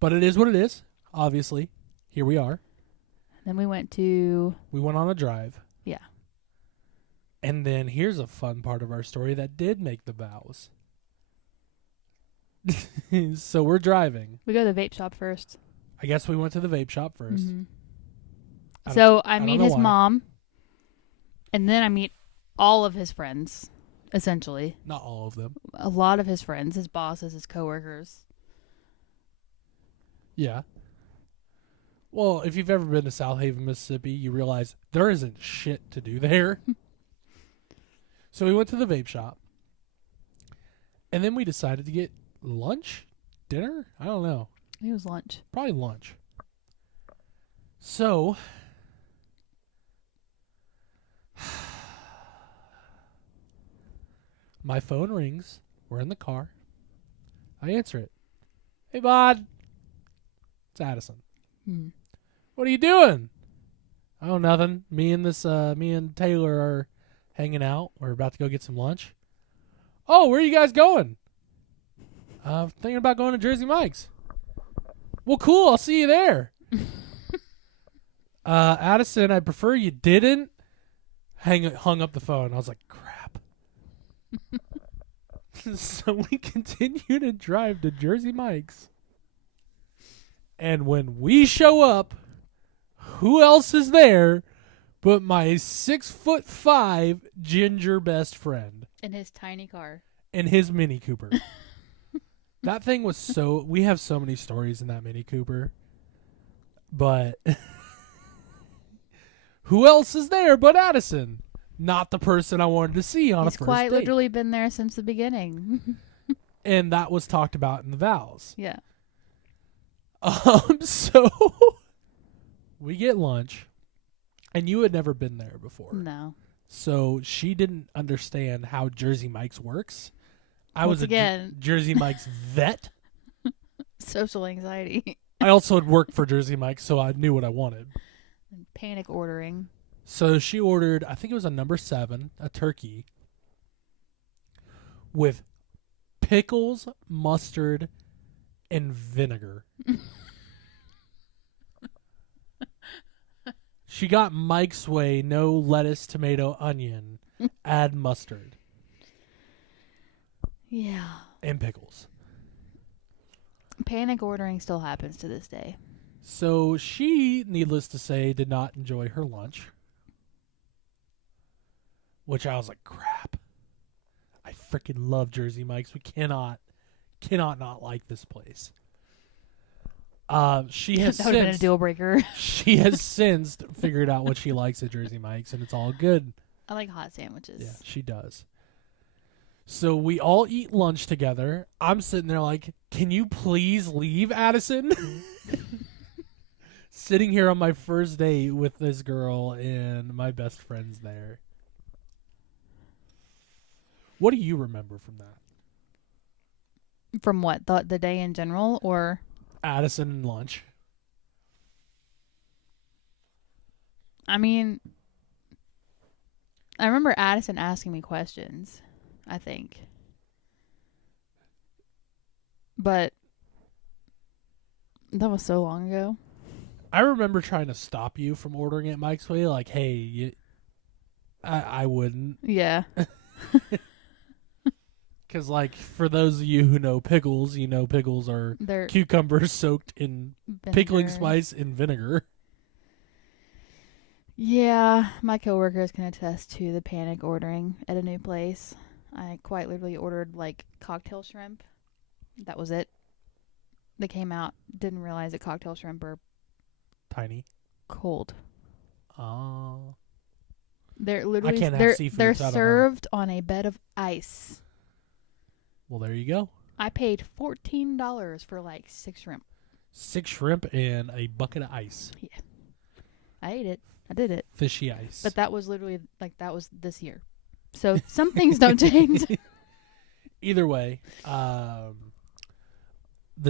But it is what it is. Obviously, here we are. Then we went to We went on a drive. Yeah. And then here's a fun part of our story that did make the vows. So we're driving. we go to the vape shop first. I guess we went to the vape shop 1st. Mhm. I don't- So I don't meet know his why. mom, and then I meet all of his friends. Essentially, Not all of them. a lot of his friends, his bosses, his coworkers. Yeah. Well, if you've ever been to South Haven, Mississippi, you realize there isn't shit to do there. So we went to the vape shop. And then we decided to get lunch? Dinner? I don't know. It was lunch. Probably lunch. So, my phone rings. We're in the car. I answer it. Hey, bud. It's Addison. Mhm. What are you doing? Oh, nothing. Me and Taylor are hanging out. We're about to go get some lunch. Oh, where are you guys going? Thinking about going to Jersey Mike's. Well, cool. I'll see you there. Addison, I prefer you didn't. Hung up the phone. I was like, crap. So we continue to drive to Jersey Mike's. And when we show up, who else is there but my 6'5" ginger best friend In his tiny car. and his Mini Cooper? That thing was so... We have so many stories in that Mini Cooper. But who else is there but Addison? Not the person I wanted to see on He's a first quite date. literally been there since the beginning. And that was talked about in the vows. Yeah. So we get lunch, and you had never been there before. No. So she didn't understand how Jersey Mike's works. I Once was again. a Jersey Mike's vet. Social anxiety. I also had worked for Jersey Mike's, so I knew what I wanted. And panic ordering. So she ordered, I think it was a number 7, a turkey, with pickles, mustard, and vinegar. She got Mike's way, no lettuce, tomato, onion, add mustard Yeah. and pickles. Panic ordering still happens to this day. So she, needless to say, did not enjoy her lunch. Which I was like, crap. I freaking love Jersey Mike's. We cannot not like this place. She has That would have been a since, deal breaker. she has since figured out what she likes at Jersey Mike's, and it's all good. I like hot sandwiches. Yeah, she does. So we all eat lunch together. I'm sitting there like, can you please leave, Addison? Sitting here on my first date with this girl and my best friend's there. What do you remember from that? From what? The day in general, or? Addison and lunch. I mean, I remember Addison asking me questions, I think. But that was so long ago. I remember trying to stop you from ordering at Mike's Way. Like, hey, I wouldn't. Yeah. Because, like, for those of you who know pickles, you know pickles are They're cucumbers soaked in pickling vinegar. spice and vinegar. Yeah, my coworkers can attest to the panic ordering at a new place. I quite literally ordered like cocktail shrimp. That was it. They came out, didn't realize that cocktail shrimp are Tiny. cold. Oh. They're literally can't have they're seafood, they're so I don't know. served on a bed of ice. Well, there you go. I paid $14 for like 6 shrimp. 6 shrimp and a bucket of ice. I ate it. I did it. Fishy ice. But that was literally like that was this year. So some things don't change. Either way, the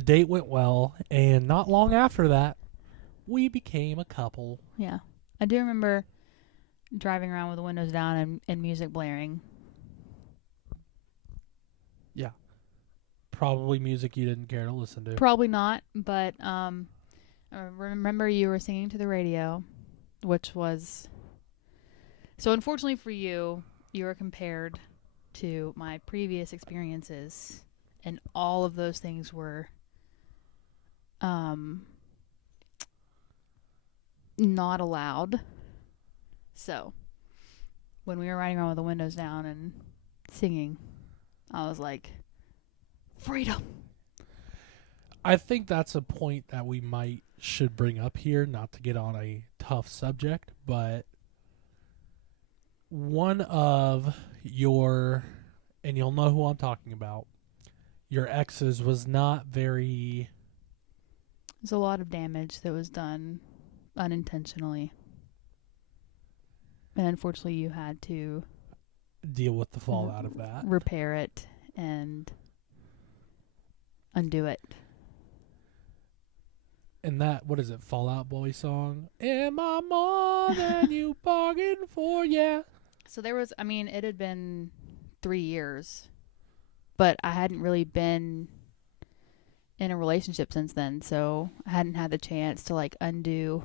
date went well, and not long after that, we became a couple. Yeah. I do remember driving around with the windows down and music blaring. Yeah. Probably music you didn't care to listen to. Probably not, but I remember you were singing to the radio, which was... So unfortunately for you, you were compared to my previous experiences, and all of those things were not allowed. So when we were riding around with the windows down and singing, I was like, freedom. I think that's a point that we should bring up here, not to get on a tough subject, but one of your, and you'll know who I'm talking about, your exes was not very... There's a lot of damage that was done unintentionally. And unfortunately, you had to deal with the fallout of that. repair it and undo it. And that, what is it, Fall Out Boy song? Am I more than you bargained for? Yeah. So there was, I mean, it had been 3 years, but I hadn't really been in a relationship since then, so I hadn't had the chance to like undo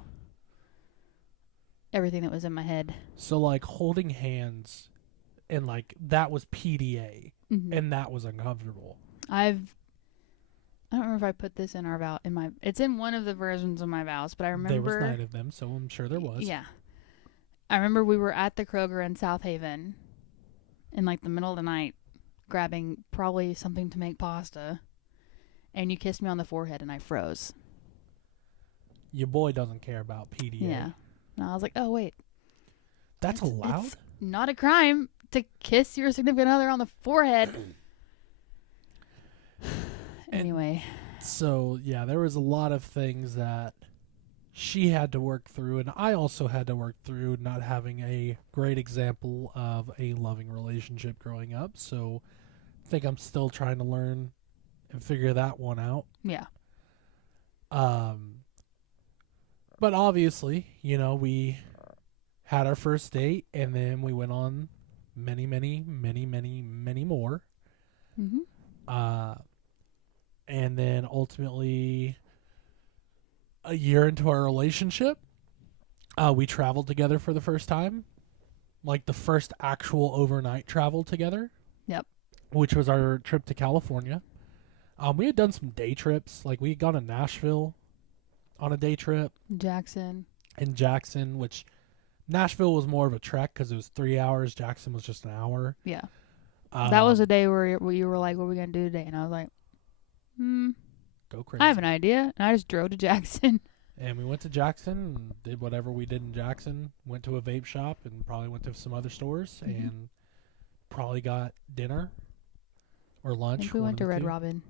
everything that was in my head. So, like, holding hands and like that was PDA, Mhm. and that was uncomfortable. I don't remember if I put this in our vow in my. It's in one of the versions of my vows, but I remember There was 9 of them, so I'm sure there was. Yeah, I remember we were at the Kroger in South Haven, in like the middle of the night, grabbing probably something to make pasta, and you kissed me on the forehead, and I froze. Your boy doesn't care about PDA. Yeah, and I was like, oh wait, That's allowed? It's not a crime to kiss your significant other on the forehead. Anyway. So, yeah, there was a lot of things that she had to work through, and I also had to work through not having a great example of a loving relationship growing up. So, I think I'm still trying to learn and figure that one out. Yeah. But obviously, we had our first date, and then we went on many, many, many, many, many more. Mm-hmm. And then ultimately, a year into our relationship, we traveled together for the first time. Like the first actual overnight travel together. Yep. Which was our trip to California. We had done some day trips. Like we had gone to Nashville on a day trip. Jackson. In Jackson, which Nashville was more of a trek because it was 3 hours. Jackson was just an hour. Yeah. That was a day where you were like, what are we going to do today? And I was like, go crazy. I have an idea. And I just drove to Jackson. And we went to Jackson and did whatever we did in Jackson. Went to a vape shop and probably went to some other stores and probably got dinner or lunch. I think we went to Red Robin.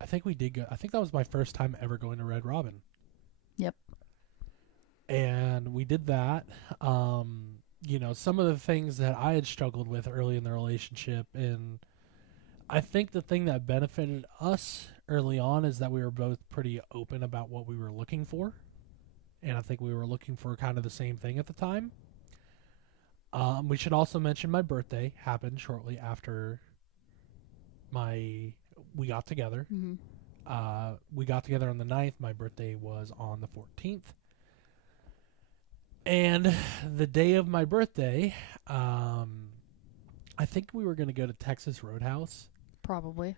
I think we did go. I think that was my first time ever going to Red Robin. Yep. And we did that. Some of the things that I had struggled with early in the relationship, and I think the thing that benefited us early on is that we were both pretty open about what we were looking for. And I think we were looking for kind of the same thing at the time. We should also mention my birthday happened shortly after we got together. Mm-hmm. We got together on the 9th. My birthday was on the 14th. And the day of my birthday, I think we were going to go to Texas Roadhouse. Probably.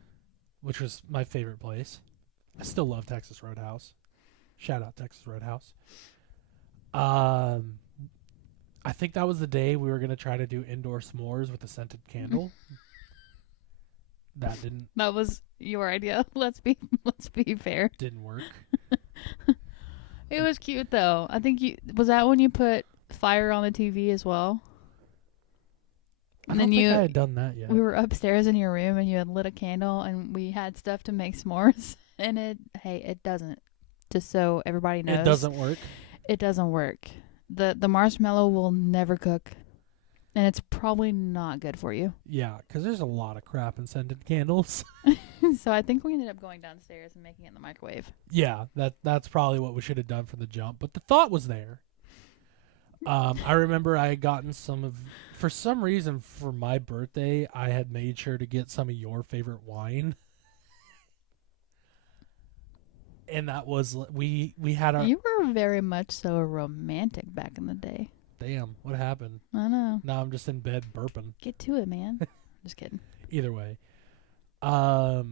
Which was my favorite place. I still love Texas Roadhouse. Shout out Texas Roadhouse. I think that was the day we were going to try to do indoor s'mores with a scented candle. That was your idea. Let's be fair. Didn't work. It was cute though. I think was that when you put fire on the TV as well? And then I had done that yet. We were upstairs in your room and you had lit a candle and we had stuff to make s'mores. And it doesn't. Just so everybody knows. It doesn't work. It doesn't work. The marshmallow will never cook. And it's probably not good for you. Yeah, because there's a lot of crap in scented candles. So I think we ended up going downstairs and making it in the microwave. Yeah, that's probably what we should have done from the jump. But the thought was there. I remember I had gotten for some reason for my birthday, I had made sure to get some of your favorite wine. And that was, we had our... You were very much so romantic back in the day. Damn, what happened? I know. Now I'm just in bed burping. Get to it, man. Just kidding. Either way. No,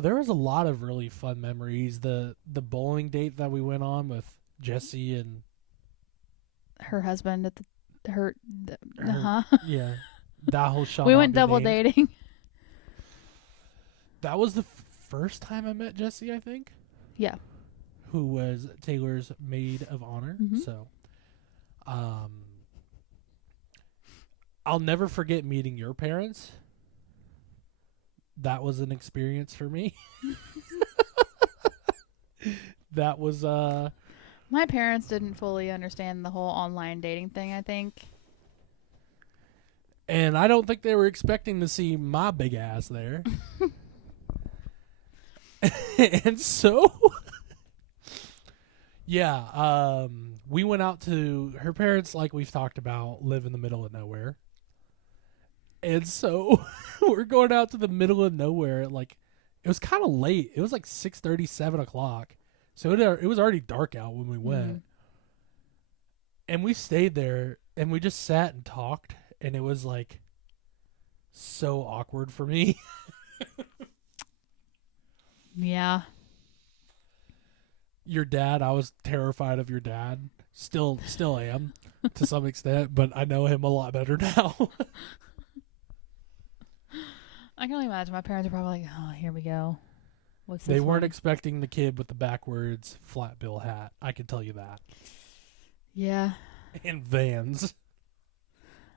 there was a lot of really fun memories. The bowling date that we went on with Jesse and her husband at yeah, that whole shot. We went double dating. That was the first time I met Jesse, I think. Yeah. Who was Taylor's maid of honor. Mm-hmm. So, I'll never forget meeting your parents. That was an experience for me. That was my parents didn't fully understand the whole online dating thing, I think. And I don't think they were expecting to see my big ass there. And so yeah, we went out to her parents, like we've talked about, live in the middle of nowhere. And so we're going out to the middle of nowhere. It was kind of late. It was like 6:30, 7 o'clock. So it was already dark out when we went. And we stayed there and we just sat and talked. and it was like so awkward for me. Yeah. Your dad, I was terrified of your dad. Still am to some extent, but I know him a lot better now. I can only imagine my parents are probably like, oh, here we go. What's They this weren't one? expecting the kid with the backwards flat bill hat. I can tell you that. Yeah. And Vans.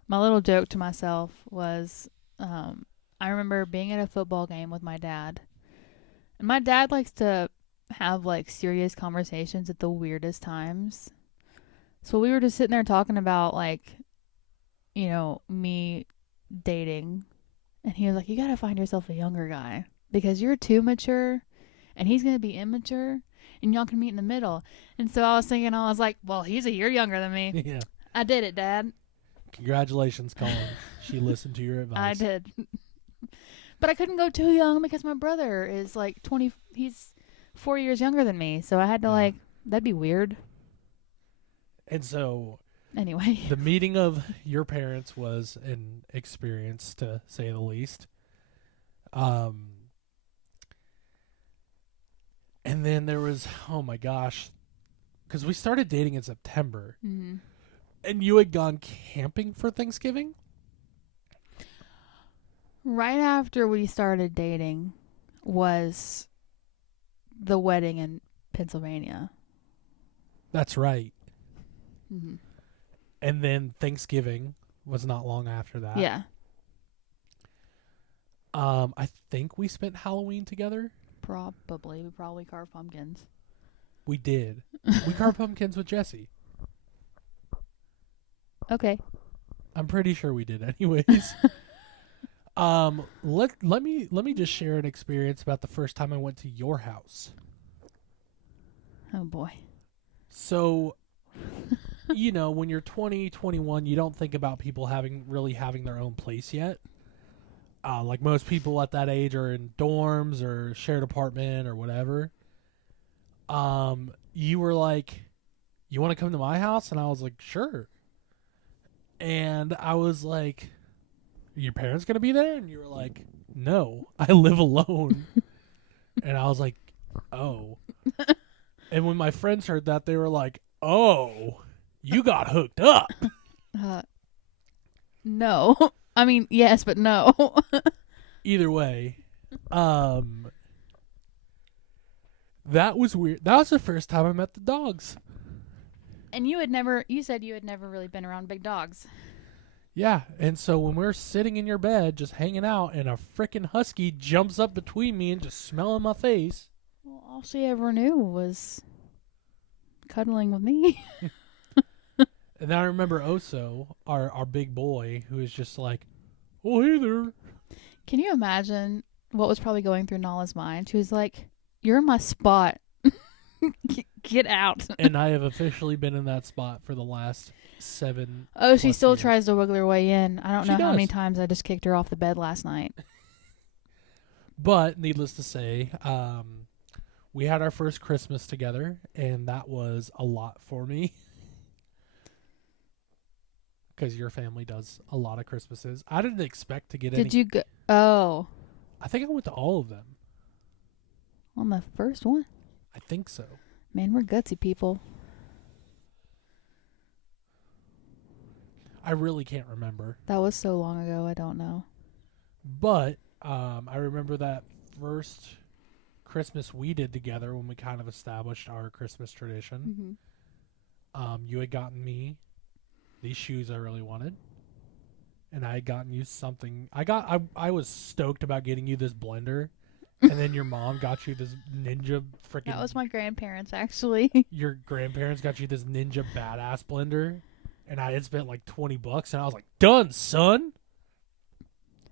My little joke to myself was, I remember being at a football game with my dad. And my dad likes to have like serious conversations at the weirdest times. So we were just sitting there talking about like, you know, me dating. And he was like, you got to find yourself a younger guy because you're too mature and he's going to be immature and y'all can meet in the middle. And so I was thinking, I was like, well, he's a year younger than me. Yeah. I did it, Dad. Congratulations, Colin. She listened to your advice. I did. But I couldn't go too young because my brother is like 20. He's 4 years younger than me. So I had to Yeah. that'd be weird. And so Anyway. the meeting of your parents was an experience, to say the least. And then there was, oh my gosh, because we started dating in September, Mm-hmm. and you had gone camping for Thanksgiving? Right after we started dating was the wedding in Pennsylvania. That's right. Mm-hmm. And then Thanksgiving was not long after that. Yeah. I think we spent Halloween together. Probably. We probably carved pumpkins. We did. We carved pumpkins with Jesse. Okay. I'm pretty sure we did anyways. Let me just share an experience about the first time I went to your house. Oh boy. So, you know, when you're 20, 21, you don't think about people having their own place yet. Like most people at that age are in dorms or shared apartment or whatever. You were like, you want to come to my house? And I was like, sure. And I was like, are your parents going to be there? And you were like, no, I live alone. And I was like, oh. And when my friends heard that, they were like, oh, you got hooked up. No. I mean, yes, but no. Either way, that was weird. That was the first time I met the dogs. And you said you had never really been around big dogs. Yeah, and so when we're sitting in your bed just hanging out and a frickin' husky jumps up between me and just smelling my face. Well, all she ever knew was cuddling with me. And then I remember Oso, our big boy, who was just like, oh, hey there. Can you imagine what was probably going through Nala's mind? She was like, you're in my spot. Get out. And I have officially been in that spot for the last 7 Oh, she plus still years. tries to wiggle her way in. I don't She know how many does. times I just kicked her off the bed last night. But, needless to say, we had our first Christmas together, and that was a lot for me. Because your family does a lot of Christmases. I didn't expect to get any. Did you go? Oh, I think I went to all of them. on the first one? I think so. Man, we're gutsy people. I really can't remember. That was so long ago, I don't know. But I remember that first Christmas we did together when we kind of established our Christmas tradition. Mm-hmm. You had gotten me these shoes I really wanted. And I had gotten you something. I was stoked about getting you this blender. And then your mom got you this ninja freaking. That was my grandparents, actually. Your grandparents got you this ninja badass blender. And I had spent like $20 and I was like, done, son.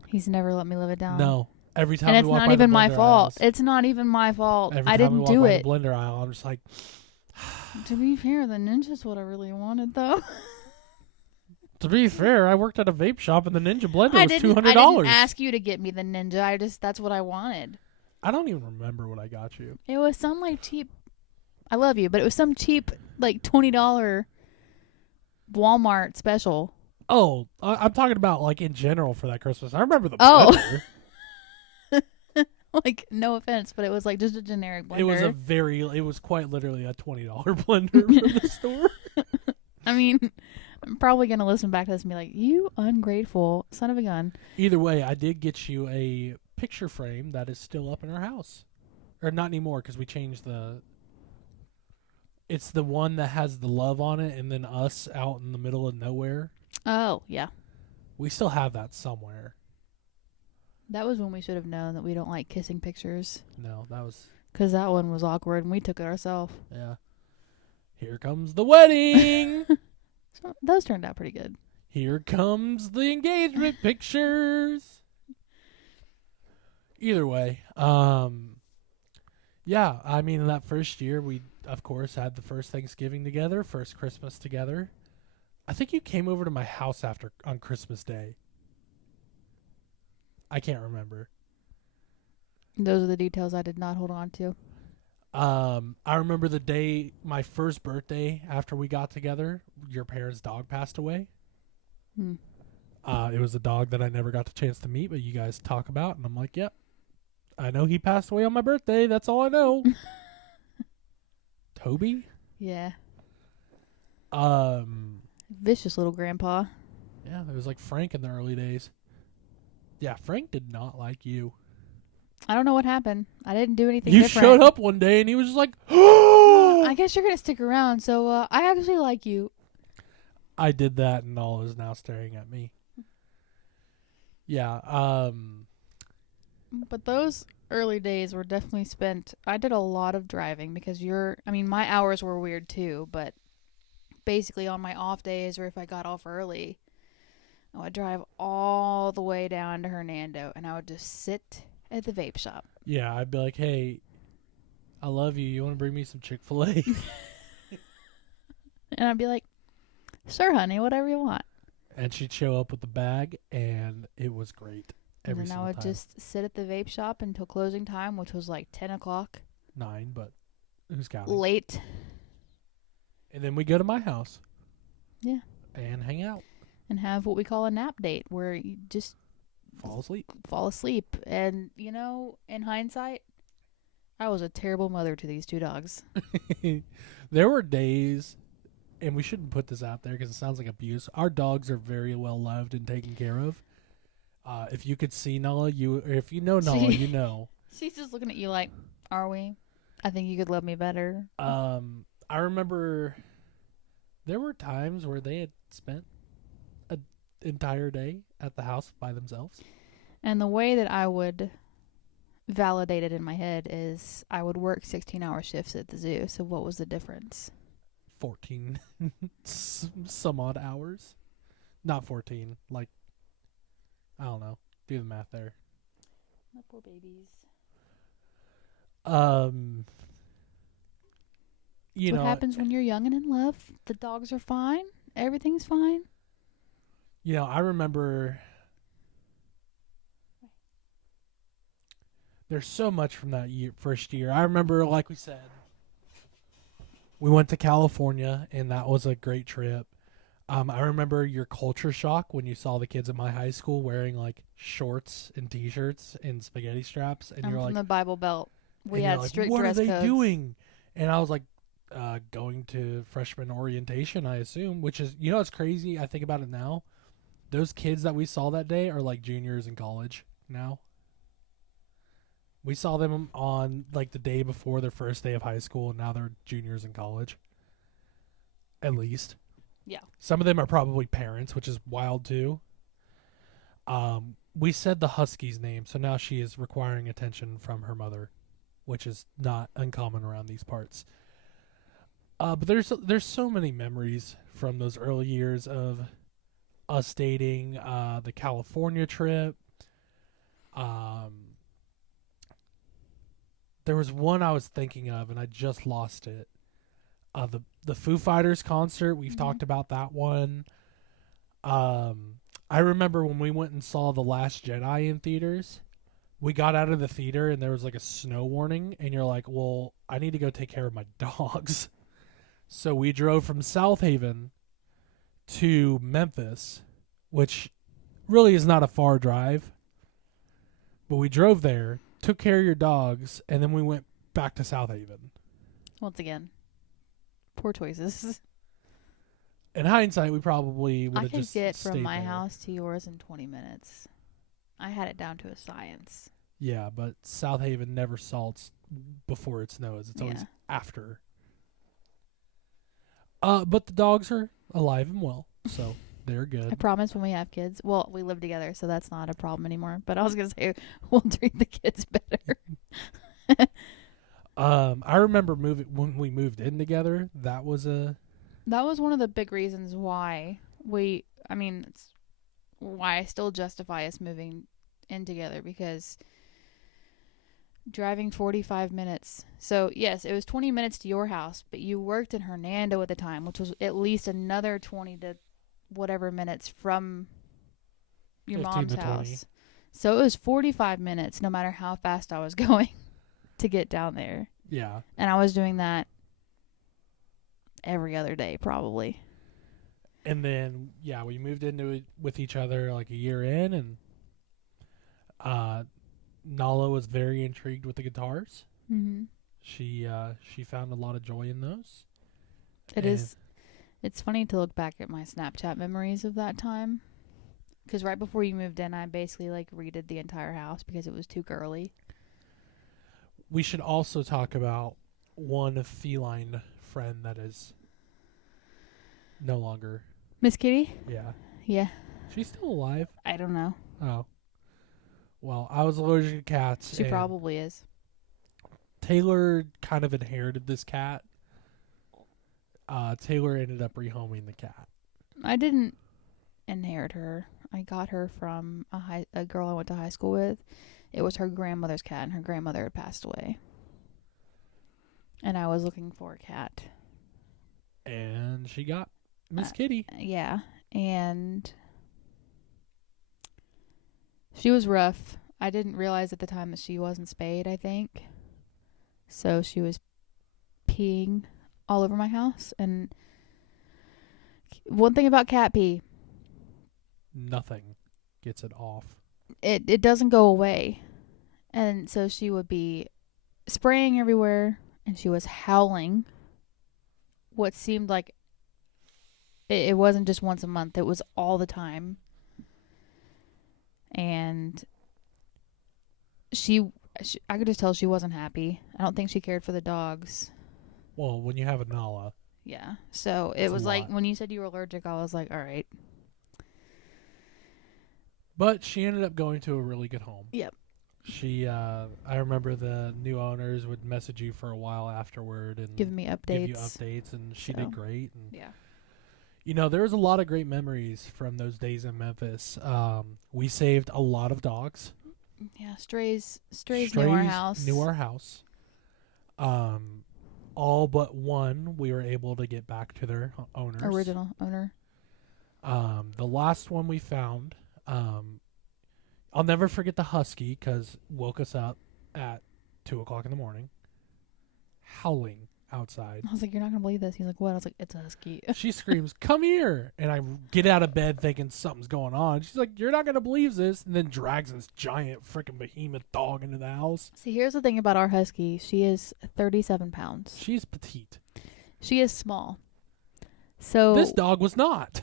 He's never let me live it down. No. Every time And we it's walk not by the even my blender fault. aisles- It's not even my fault. Every I time we didn't walk do by it. the blender aisle, I'm just like, To be fair, the ninja's what I really wanted, though. to be fair, I worked at a vape shop and the ninja blender I was didn't $200. ask you to get me the ninja. That's what I wanted. I don't even remember what I got you. It was some like cheap. I love you, but it was some cheap like $20 Walmart special. Oh, I'm talking about like in general for that Christmas. I remember the Oh. blender. Like, no offense, but it was like just a generic blender. It was quite literally a $20 blender from the store. I mean, I'm probably going to listen back to this and be like, you ungrateful son of a gun. Either way, I did get you a picture frame that is still up in our house. Or not anymore because we changed the... It's the one that has the love on it and then us out in the middle of nowhere. Oh, yeah. We still have that somewhere. That was when we should have known that we don't like kissing pictures. No, that was... Because that one was awkward and we took it ourselves. Yeah. Here comes the wedding! So those turned out pretty good. Here comes the engagement pictures! Either way, yeah, I mean, that first year, we, of course, had the first Thanksgiving together, first Christmas together. I think you came over to my house on Christmas Day. I can't remember. Those are the details I did not hold on to. I remember the day, my first birthday after we got together, your parents' dog passed away. It was a dog that I never got the chance to meet, but you guys talk about, and I'm like, yep. I know he passed away on my birthday. That's all I know. Toby? Yeah. Um, Vicious little grandpa. Yeah, it was like Frank in the early days. Yeah, Frank did not like you. I don't know what happened. I didn't do anything You different. showed up one day and he was just like, I guess you're going to stick around, so I actually like you. I did that and all is now staring at me. Yeah, But those early days were definitely spent. I did a lot of driving because my hours were weird too, but basically on my off days or if I got off early, I would drive all the way down to Hernando and I would just sit at the vape shop. Yeah, I'd be like, hey, I love you. You want to bring me some Chick-fil-A? And I'd be like, sure, honey, whatever you want. And she'd show up with the bag and it was great. Every And then I would just sit at the vape shop until closing time, which was like 10 o'clock. 9, but who's counting? Late. And then we go to my house. Yeah. And hang out. And have what we call a nap date where you just Fall asleep. And, in hindsight, I was a terrible mother to these two dogs. There were days, and we shouldn't put this out there because it sounds like abuse. Our dogs are very well loved and taken care of. If you could see Nala, if you know Nala, you know. She's just looking at you like, are we? I think you could love me better. I remember there were times where they had spent an entire day at the house by themselves. And the way that I would validate it in my head is I would work 16-hour shifts at the zoo. So what was the difference? 14 some odd hours. Not 14, like, I don't know. Do the math there. My poor babies. What happens when you're young and in love? The dogs are fine. Everything's fine. I remember there's so much from that first year. I remember, like we said, we went to California, and that was a great trip. I remember your culture shock when you saw the kids at my high school wearing like shorts and t-shirts and spaghetti straps, and I'm you're from like, the Bible Belt. We had like, strict what dress are they codes. doing? And I was like, going to freshman orientation, I assume, which is, it's crazy. I think about it now. Those kids that we saw that day are like juniors in college now. We saw them on like the day before their first day of high school, and now they're juniors in college. At least. Yeah. Some of them are probably parents, which is wild too. We said the Husky's name, so now she is requiring attention from her mother, which is not uncommon around these parts. But there's so many memories from those early years of us dating, the California trip. There was one I was thinking of, and I just lost it. The Foo Fighters concert, we've talked about that one. I remember when we went and saw The Last Jedi in theaters, we got out of the theater and there was like a snow warning, and you're like, well, I need to go take care of my dogs. So we drove from South Haven to Memphis which really is not a far drive. But we drove there, took care of your dogs, and then we went back to South Haven. Once again, poor choices. In hindsight, we probably would I have could just get from stayed my there. house to yours in 20 minutes. I had it down to a science. Yeah, but South Haven never salts before it snows. It's always Yeah. after. But the dogs are alive and well, so they're I good. promise when we have kids, well, we live together, so that's not a problem anymore. But I was going to say, we'll treat the kids better. I remember when we moved in together. That was That was one of the big reasons why it's why I still justify us moving in together, because driving 45 minutes. So, yes, it was 20 minutes to your house, but you worked in Hernando at the time, which was at least another 20 to whatever minutes from your 15 mom's to 20. house. So it was 45 minutes no matter how fast I was going to get down there. yeah. And I was doing that every other day probably. And then we moved into it with each other like a year in, and Nala was very intrigued with the guitars. Mm-hmm. She found a lot of joy in those. It's funny to look back at my Snapchat memories of that time. Because right before you moved in, I basically like redid the entire house because it was too girly. We should also talk about one feline friend that is no longer. Miss Kitty? Yeah. Yeah. She's still alive. I don't know. Oh. Well, I was allergic to cats. She and probably is. Taylor kind of inherited this cat. Taylor ended up rehoming the cat. I didn't inherit her. I got her from a girl I went to high school with. It was her grandmother's cat, and her grandmother had passed away. And I was looking for a cat. And she got Miss Kitty. Yeah, and she was rough. I didn't realize at the time that she wasn't spayed, I think. So she was peeing all over my house. And one thing about cat pee, Nothing gets it off. it doesn't go away. And so she would be spraying everywhere, and she was howling. What seemed like it wasn't just once a month, it was all the time. And I could just tell she wasn't happy. I don't think she cared for the dogs. Well, when you have a Nala. Yeah. So it That's a was like lot. when you said you were allergic, I was like, all right. But she ended up going to a really good home. Yep. I remember the new owners would message you for a while afterward and Giving me updates. give you updates, and she So, did great. And yeah. there was a lot of great memories from those days in Memphis. We saved a lot of dogs. Yeah. Strays knew our house. Knew our house. All but one we were able to get back to their owners. Original owner. The last one we found, I'll never forget the husky because woke us up at 2:00 in the morning, howling outside. I was like, you're not going to believe this. He's like, what? I was like, it's a husky. She screams, "Come here!" And I get out of bed thinking something's going on. She's like, "You're not going to believe this," and then drags this giant freaking behemoth dog into the house. See, here's the thing about our husky. She is 37 pounds. She's petite. She is small. So This dog was not.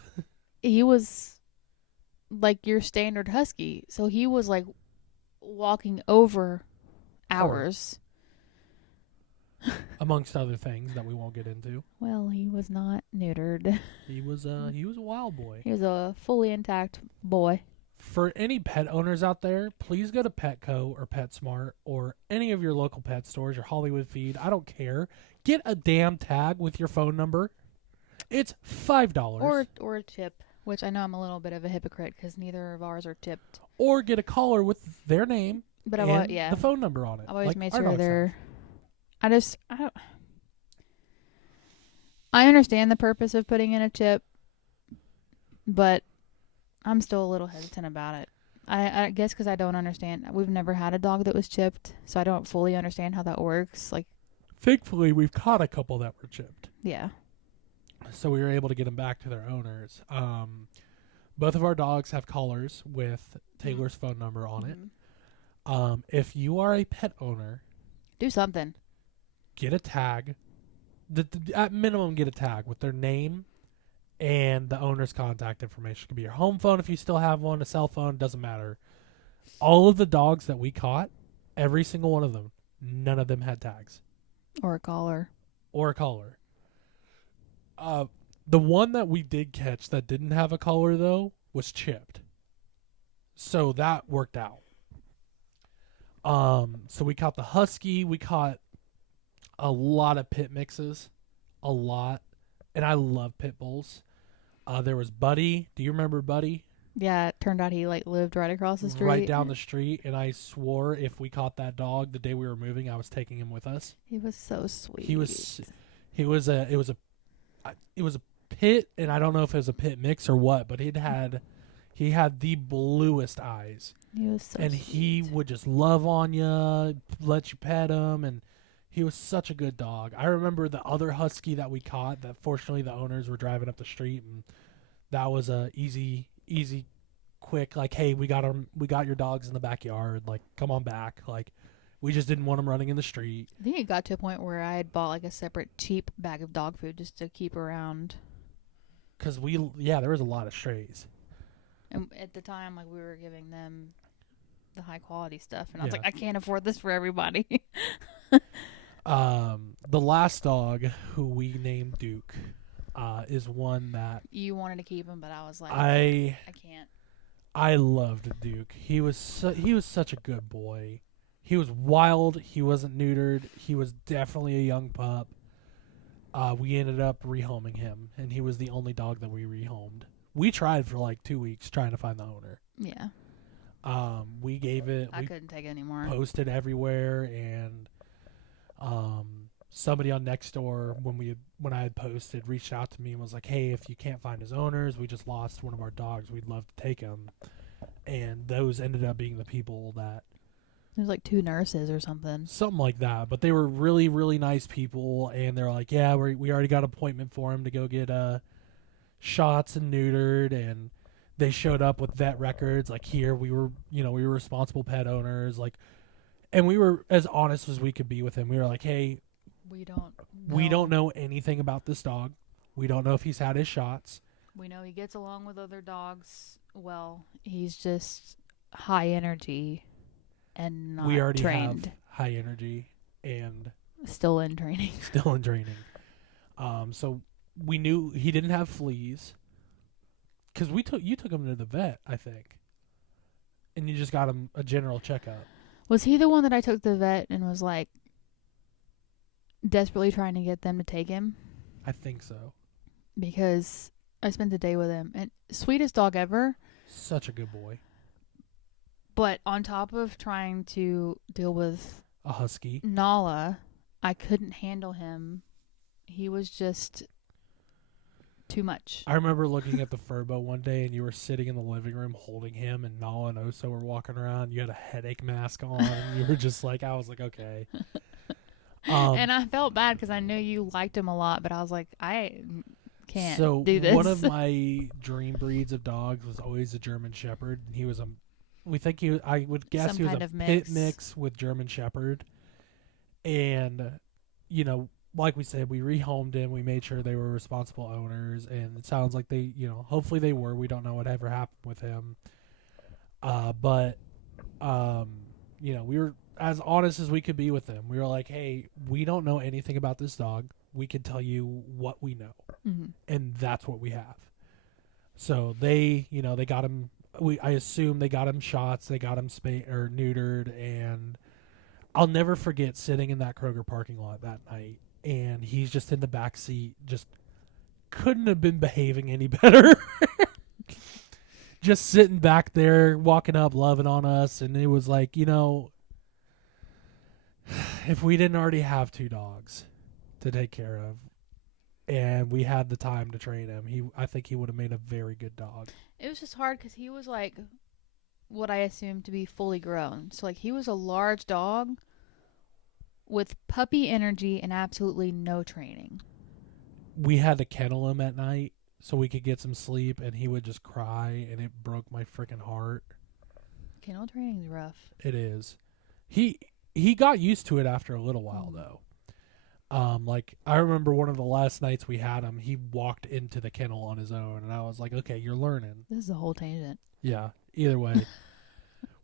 he was like your standard husky. So he was like walking over ours. Amongst other things that we won't get into. Well, he was not neutered. He was a wild boy. He was a fully intact boy. For any pet owners out there, please go to Petco or PetSmart or any of your local pet stores, your Hollywood Feed. I don't care. Get a damn tag with your phone number. It's $5. Or a chip, which I know I'm a little bit of a hypocrite because neither of ours are chipped. Or get a collar with their name But and yeah, the phone number on it. I've always like made our sure dogs they're. have. I understand the purpose of putting in a chip, but I'm still a little hesitant about it. I guess because I don't understand. We've never had a dog that was chipped, so I don't fully understand how that works. Like, Thankfully, we've caught a couple that were chipped. yeah. So we were able to get them back to their owners. Both of our dogs have collars with Taylor's phone number on it. Mhm. If you are a pet owner, Do something. get a tag. At minimum, get a tag with their name and the owner's contact information. It could be your home phone if you still have one, a cell phone, doesn't matter. All of the dogs that we caught, every single one of them, none of them had tags Or a collar. or a collar. The one that we did catch that didn't have a collar, though, was chipped. So that worked out. So we caught the husky. We caught a lot of pit mixes. A lot. And I love pit bulls. There was Buddy. Do you remember Buddy? Yeah, it turned out he lived right across the street. Right down the street. And I swore if we caught that dog the day we were moving, I was taking him with us. He was so sweet. It was a pit, and I don't know if it was a pit mix or what, but he had the bluest eyes. He was so and sweet. he would just love on you, let you pet him, and he was such a good dog. I remember the other husky that we caught that fortunately the owners were driving up the street, and that was a easy, quick, like, hey, we got your dogs in the backyard, like, come on back. Like, we just didn't want them running in the street. I think it got to a point where I had bought a separate cheap bag of dog food just to keep around. Because there was a lot of strays. And at the time, we were giving them the high quality stuff, and I was Yeah. like, I can't afford this for everybody. The last dog, who we named Duke, is one that You wanted to keep him, but I was like, I can't. I loved Duke. He was such a good boy. He was wild. He wasn't neutered. He was definitely a young pup. We ended up rehoming him, and he was the only dog that we rehomed. We tried for 2 weeks trying to find the owner. Yeah, We gave it. I We couldn't take it anymore. posted everywhere, and somebody on Nextdoor when I had posted reached out to me and was like, "Hey, if you can't find his owners, we just lost one of our dogs. We'd love to take him." And those ended up being the people that. There's 2 nurses or something. Something like that, but they were really, really nice people, and they're like, "Yeah, we already got an appointment for him to go get shots and neutered," and they showed up with vet records. Here we were responsible pet owners, and we were as honest as we could be with him. We were like, "Hey, We don't know anything about this dog. We don't know if he's had his shots. We know he gets along with other dogs well. He's just high energy and not We already trained. have high energy and Still in training. still in training." So we knew he didn't have fleas because you took him to the vet, I think, and you just got him a general checkup. Was he the one that I took to the vet and was desperately trying to get them to take him? I think so. Because I spent the day with him, and sweetest dog ever. Such a good boy. But on top of trying to deal with A husky. Nala, I couldn't handle him. He was just too much. I remember looking at the Furbo one day, and you were sitting in the living room holding him, and Nala and Oso were walking around. You had a headache mask on, and you were just I was like, okay. And I felt bad because I knew you liked him a lot, but I was like, I can't So do this. one of my dream breeds of dogs was always a German Shepherd. He was I would guess Some he was kind a of pit mix. mix with German Shepherd. And, like we said, we rehomed him. We made sure they were responsible owners. And it sounds like they, hopefully they were. We don't know what ever happened with him. But we were as honest as we could be with them. We were like, hey, we don't know anything about this dog. We can tell you what we know. Mm-hmm. And that's what we have. So they got him. I assume they got him shots. They got him spayed or neutered, and I'll never forget sitting in that Kroger parking lot that night, and he's just in the back seat, just couldn't have been behaving any better. Just sitting back there, walking up, loving on us, and it was like, if we didn't already have 2 dogs to take care of, and we had the time to train him, I think he would have made a very good dog. It was just hard because he was what I assumed to be fully grown. So he was a large dog with puppy energy and absolutely no training. We had to kennel him at night, so we could get some sleep, and he would just cry, and it broke my freaking heart. Kennel training's rough. It is. He got used to it after a little while, though. Like, I remember one of the last nights we had him, he walked into the kennel on his own, and I was like, okay, you're learning. This is a whole tangent. Yeah, either way.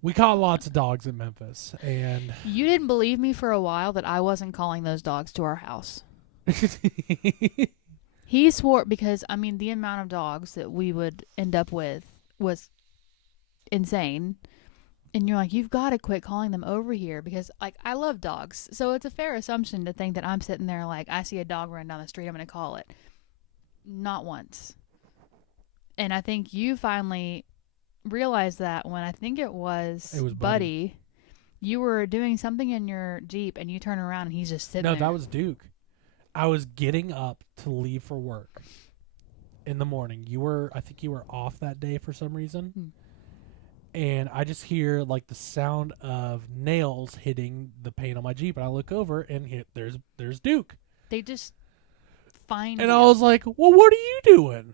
We caught lots of dogs in Memphis, and... You didn't believe me for a while that I wasn't calling those dogs to our house. He swore, because, I mean, the amount of dogs that we would end up with was insane. And you're like, you've got to quit calling them over here, because, like, I love dogs. So it's a fair assumption to think that I'm sitting there like, I see a dog run down the street, I'm going to call it. Not once. And I think you finally realized that when I think it was Buddy. You were doing something in your Jeep, and you turn around, and he's just sitting there. No, that was Duke. I was getting up to leave for work in the morning. I think you were off that day for some reason. And I just hear like the sound of nails hitting the paint on my Jeep, and I look over, and there's Duke. They just find And you. I was like, well, what are you doing?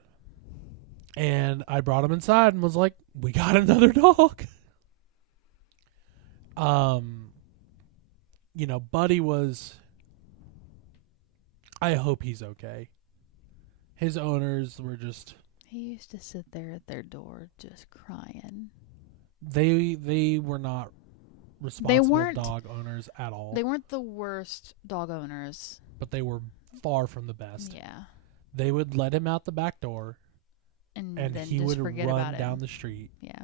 And I brought him inside and was like, we got another dog. Buddy was... I hope he's okay. His owners were just... He used to sit there at their door just crying. They were not responsible dog owners at all. They weren't the worst dog owners. But they were far from the best. Yeah. They would let him out the back door, and then he just would forget run about down him. the street Yeah.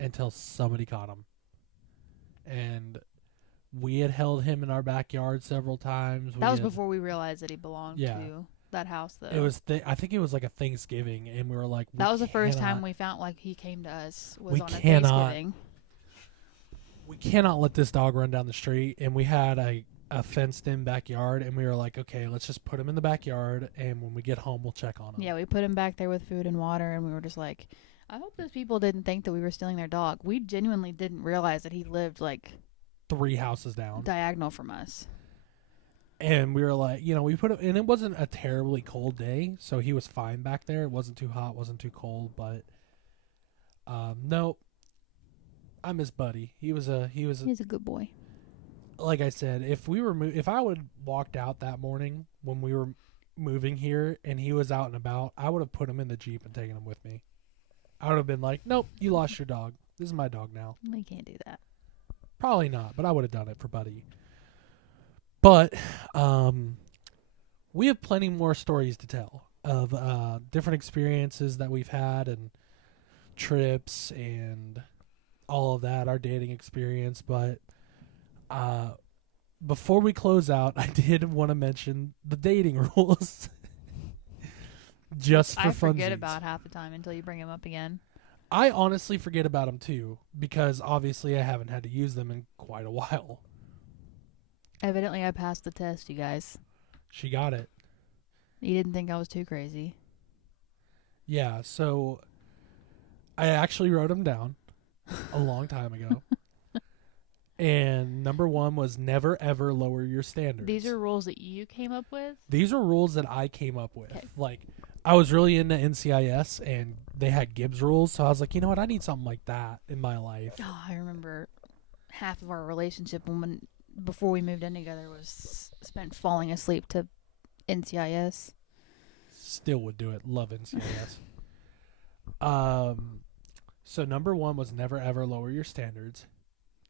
until somebody caught him. And we had held him in our backyard several times. That was before we realized that he belonged Yeah. to that house, though. It was. I think it was like a Thanksgiving, and we were like, that was the first time we found like he came to us was on a cannot- Thanksgiving. we cannot let this dog run down the street. And we had a fenced-in backyard, and we were like, okay, let's just put him in the backyard, and when we get home, we'll check on him. Yeah, we put him back there with food and water, and we were just like, I hope those people didn't think that we were stealing their dog. We genuinely didn't realize that he lived like 3 houses down, diagonal from us. and we were like, we put him, and it wasn't a terribly cold day, so he was fine back there. It wasn't too hot, wasn't too cold, but no, I miss Buddy. He's a good boy. Like I said, if I would walked out that morning when we were moving here and he was out and about, I would have put him in the Jeep and taken him with me. I would have been like, nope, you lost your dog. This is my dog now. We can't do that. Probably not, but I would have done it for Buddy. But we have plenty more stories to tell of different experiences that we've had and trips and all of that, our dating experience. But before we close out, I did want to mention the dating rules. Just for funsies. I forget about half the time until you bring them up again. I honestly forget about them too, because obviously I haven't had to use them in quite a while. Evidently, I passed the test, you guys. She got it. You didn't think I was too crazy. Yeah, so I actually wrote them down a long time ago. And number 1 was never, ever lower your standards. These are rules that you came up with? These are rules that I came up with. Okay. Like, I was really into NCIS, and they had Gibbs rules, so I was like, you know what, I need something like that in my life. Oh, I remember half of our relationship before we moved in together was spent falling asleep to NCIS. Still would do it. Love NCIS. So number 1 was never, ever lower your standards.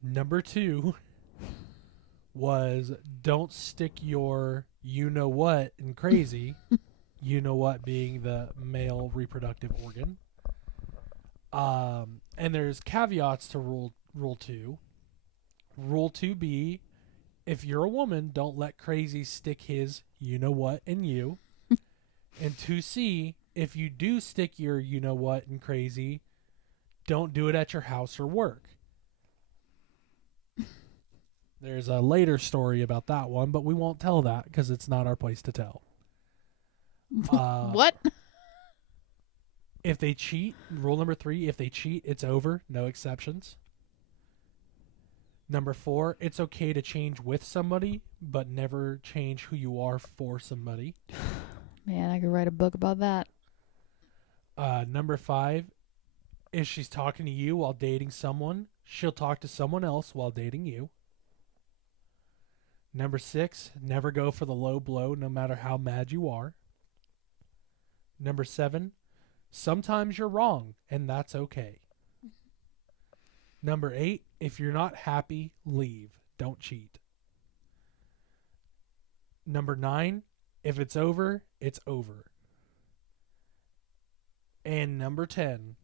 Number 2 was don't stick your you-know-what in crazy. You-know-what being the male reproductive organ. And there's caveats to rule 2. Rule 2B, if you're a woman, don't let crazy stick his you-know-what in you. And 2C, if you do stick your you-know-what in crazy, don't do it at your house or work. There's a later story about that one, but we won't tell that because it's not our place to tell. What? If they cheat, rule number 3, if they cheat, it's over. No exceptions. Number 4, it's okay to change with somebody, but never change who you are for somebody. Man, I could write a book about that. Number 5, if she's talking to you while dating someone, she'll talk to someone else while dating you. Number 6, never go for the low blow no matter how mad you are. Number 7, sometimes you're wrong and that's okay. Number 8, if you're not happy, leave. Don't cheat. Number 9, if it's over, it's over. And number 10,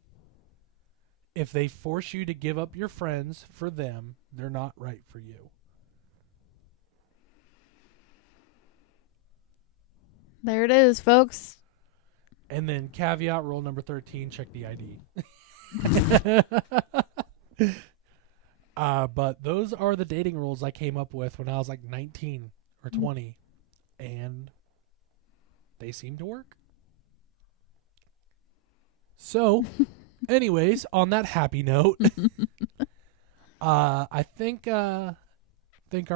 if they force you to give up your friends for them, they're not right for you. There it is, folks. And then caveat rule number 13, check the ID. But those are the dating rules I came up with when I was like 19 or 20. And they seem to work. So, anyways, on that happy note, I think our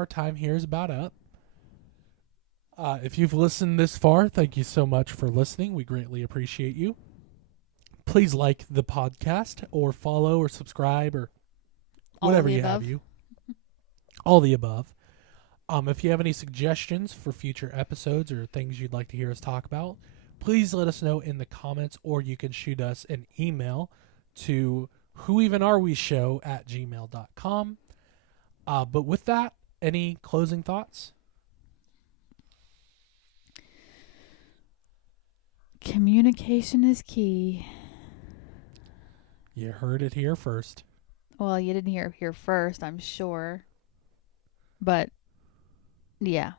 time here is about up. If you've listened this far, thank you so much for listening. We greatly appreciate you. Please like the podcast or follow or subscribe or whatever you have you. All the above. If you have any suggestions for future episodes or things you'd like to hear us talk about, please let us know in the comments, or you can shoot us an email to whoevenareWeShow@gmail.com. But with that, any closing thoughts? Communication is key. You heard it here first. Well, you didn't hear it here first, I'm sure. But, yeah.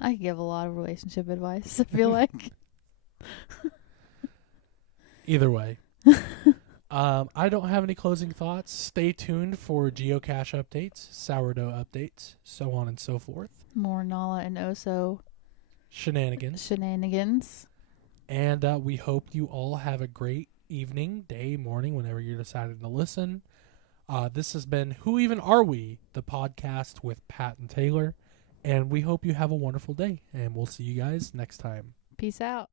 I could give a lot of relationship advice, I feel like. Either way. I don't have any closing thoughts. Stay tuned for geocache updates, sourdough updates, so on and so forth. More Nala and Oso shenanigans. And we hope you all have a great evening, day, morning, whenever you're deciding to listen. This has been Who Even Are We, the podcast with Pat and Taylor. And we hope you have a wonderful day. And we'll see you guys next time. Peace out.